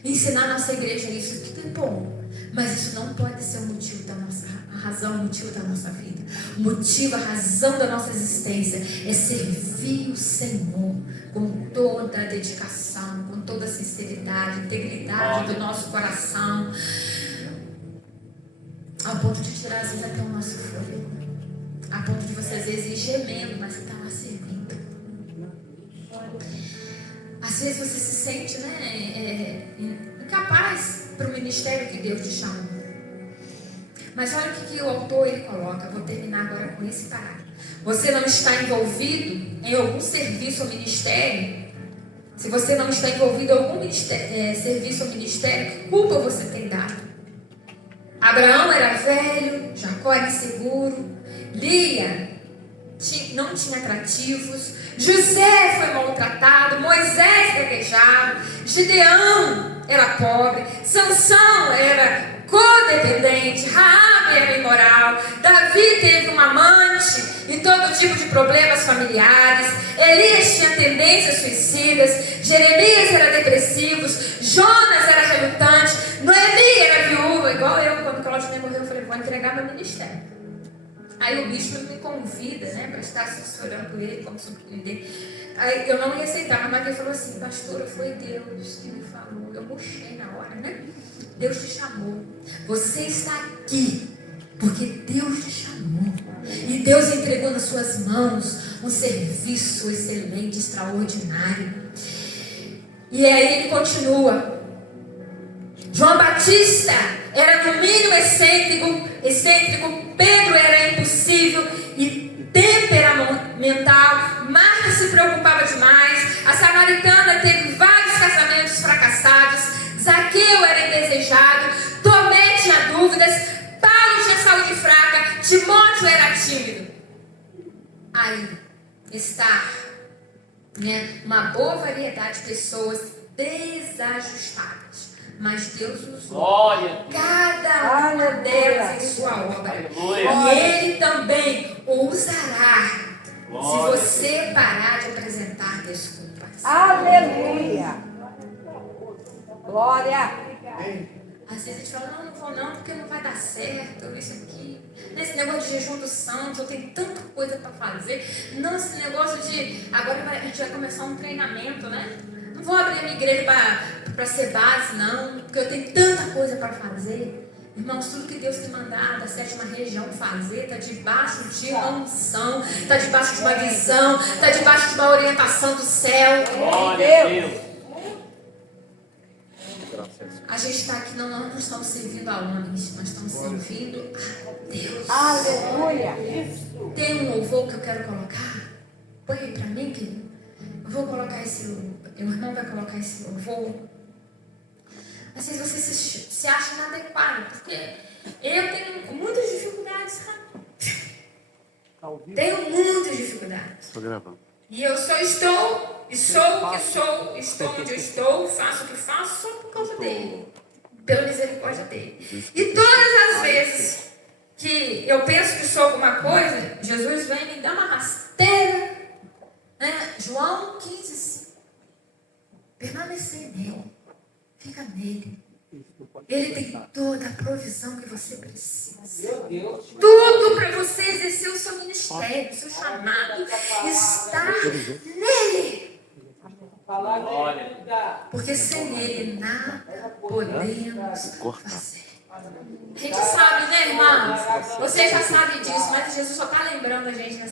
Ensinar a nossa igreja isso tudo é bom, mas isso não pode ser o motivo da nossa razão, o motivo da nossa vida. O motivo, a razão da nossa existência é servir o Senhor com toda a dedicação, com toda a sinceridade, integridade do nosso coração, ao ponto de tirar às vezes até o nosso fôlego, a ponto de você às vezes ir gemendo, mas você está lá servindo. Às vezes você se sente, né, incapaz para o ministério que Deus te chamou. Mas olha o que o autor ele coloca. Vou terminar agora com esse parágrafo. Você não está envolvido em algum serviço ou ministério? Se você não está envolvido em algum serviço ou ministério, que culpa você tem dado? Abraão era velho, Jacó era inseguro, Lia não tinha atrativos, José foi maltratado, Moisés gaguejava, Gideão era pobre, Sansão era codependente, Raabe era imoral, Davi teve uma mãe tipo de problemas familiares, Elias tinha tendências suicidas, Jeremias era depressivo, Jonas era relutante, Noemi era viúva, igual eu, quando Claudinei morreu, eu falei, vou entregar meu ministério. Aí o bispo me convida, né, para estar assessorando ele, como surpreender. Aí eu não ia aceitar, mas ele falou assim, pastora, foi Deus que me falou. Eu murchei na hora, né? Deus te chamou. Você está aqui porque Deus te chamou. E Deus entregou nas suas mãos um serviço excelente, extraordinário. E aí ele continua. João Batista era no mínimo excêntrico, Pedro era impossível e temperamental, Marta se preocupava demais, a samaritana teve vários casamentos fracassados, Zaqueu era indesejado, Tomé tinha dúvidas, Paulo tinha saúde fraca, Timóteo era tímido. Aí está, né, uma boa variedade de pessoas desajustadas. Mas Deus usou cada uma delas em sua obra. E Ele também o usará se você parar de apresentar desculpas. Aleluia. Glória. Às vezes a gente fala, não vou não, porque não vai dar certo, isso aqui. Nesse negócio de jejum dos santos, eu tenho tanta coisa para fazer. Não, esse negócio de... Agora a gente vai começar um treinamento, né? Não vou abrir a minha igreja para ser base, não, porque eu tenho tanta coisa para fazer. Irmãos, tudo que Deus te mandar da 7ª região fazer, está debaixo de uma unção, está debaixo de uma visão, está debaixo de uma orientação do céu. Deus. A gente está aqui, não estamos servindo a homens, nós estamos servindo a Deus. Aleluia. Tem um louvor que eu quero colocar? Põe aí para mim, querido. Eu vou colocar esse louvor. O irmão vai colocar esse louvor. Às vezes você se acha inadequado, porque eu tenho muitas dificuldades, sabe? Tenho muitas dificuldades. Estou gravando. E eu só estou, e sou o que sou, estou onde eu estou, faço o que faço, só por causa dele. Pela misericórdia dele. E todas as vezes que eu penso que sou alguma coisa, Jesus vem e me dá uma rasteira. Né? João 15:5. Permanecer nele. Fica nele. Ele tem toda a provisão que você precisa. Tudo para você exercer o seu ministério, o seu chamado, está nele. Porque sem ele nada podemos fazer. A gente sabe, né, irmãos? Vocês já sabem disso, mas Jesus só está lembrando a gente nessa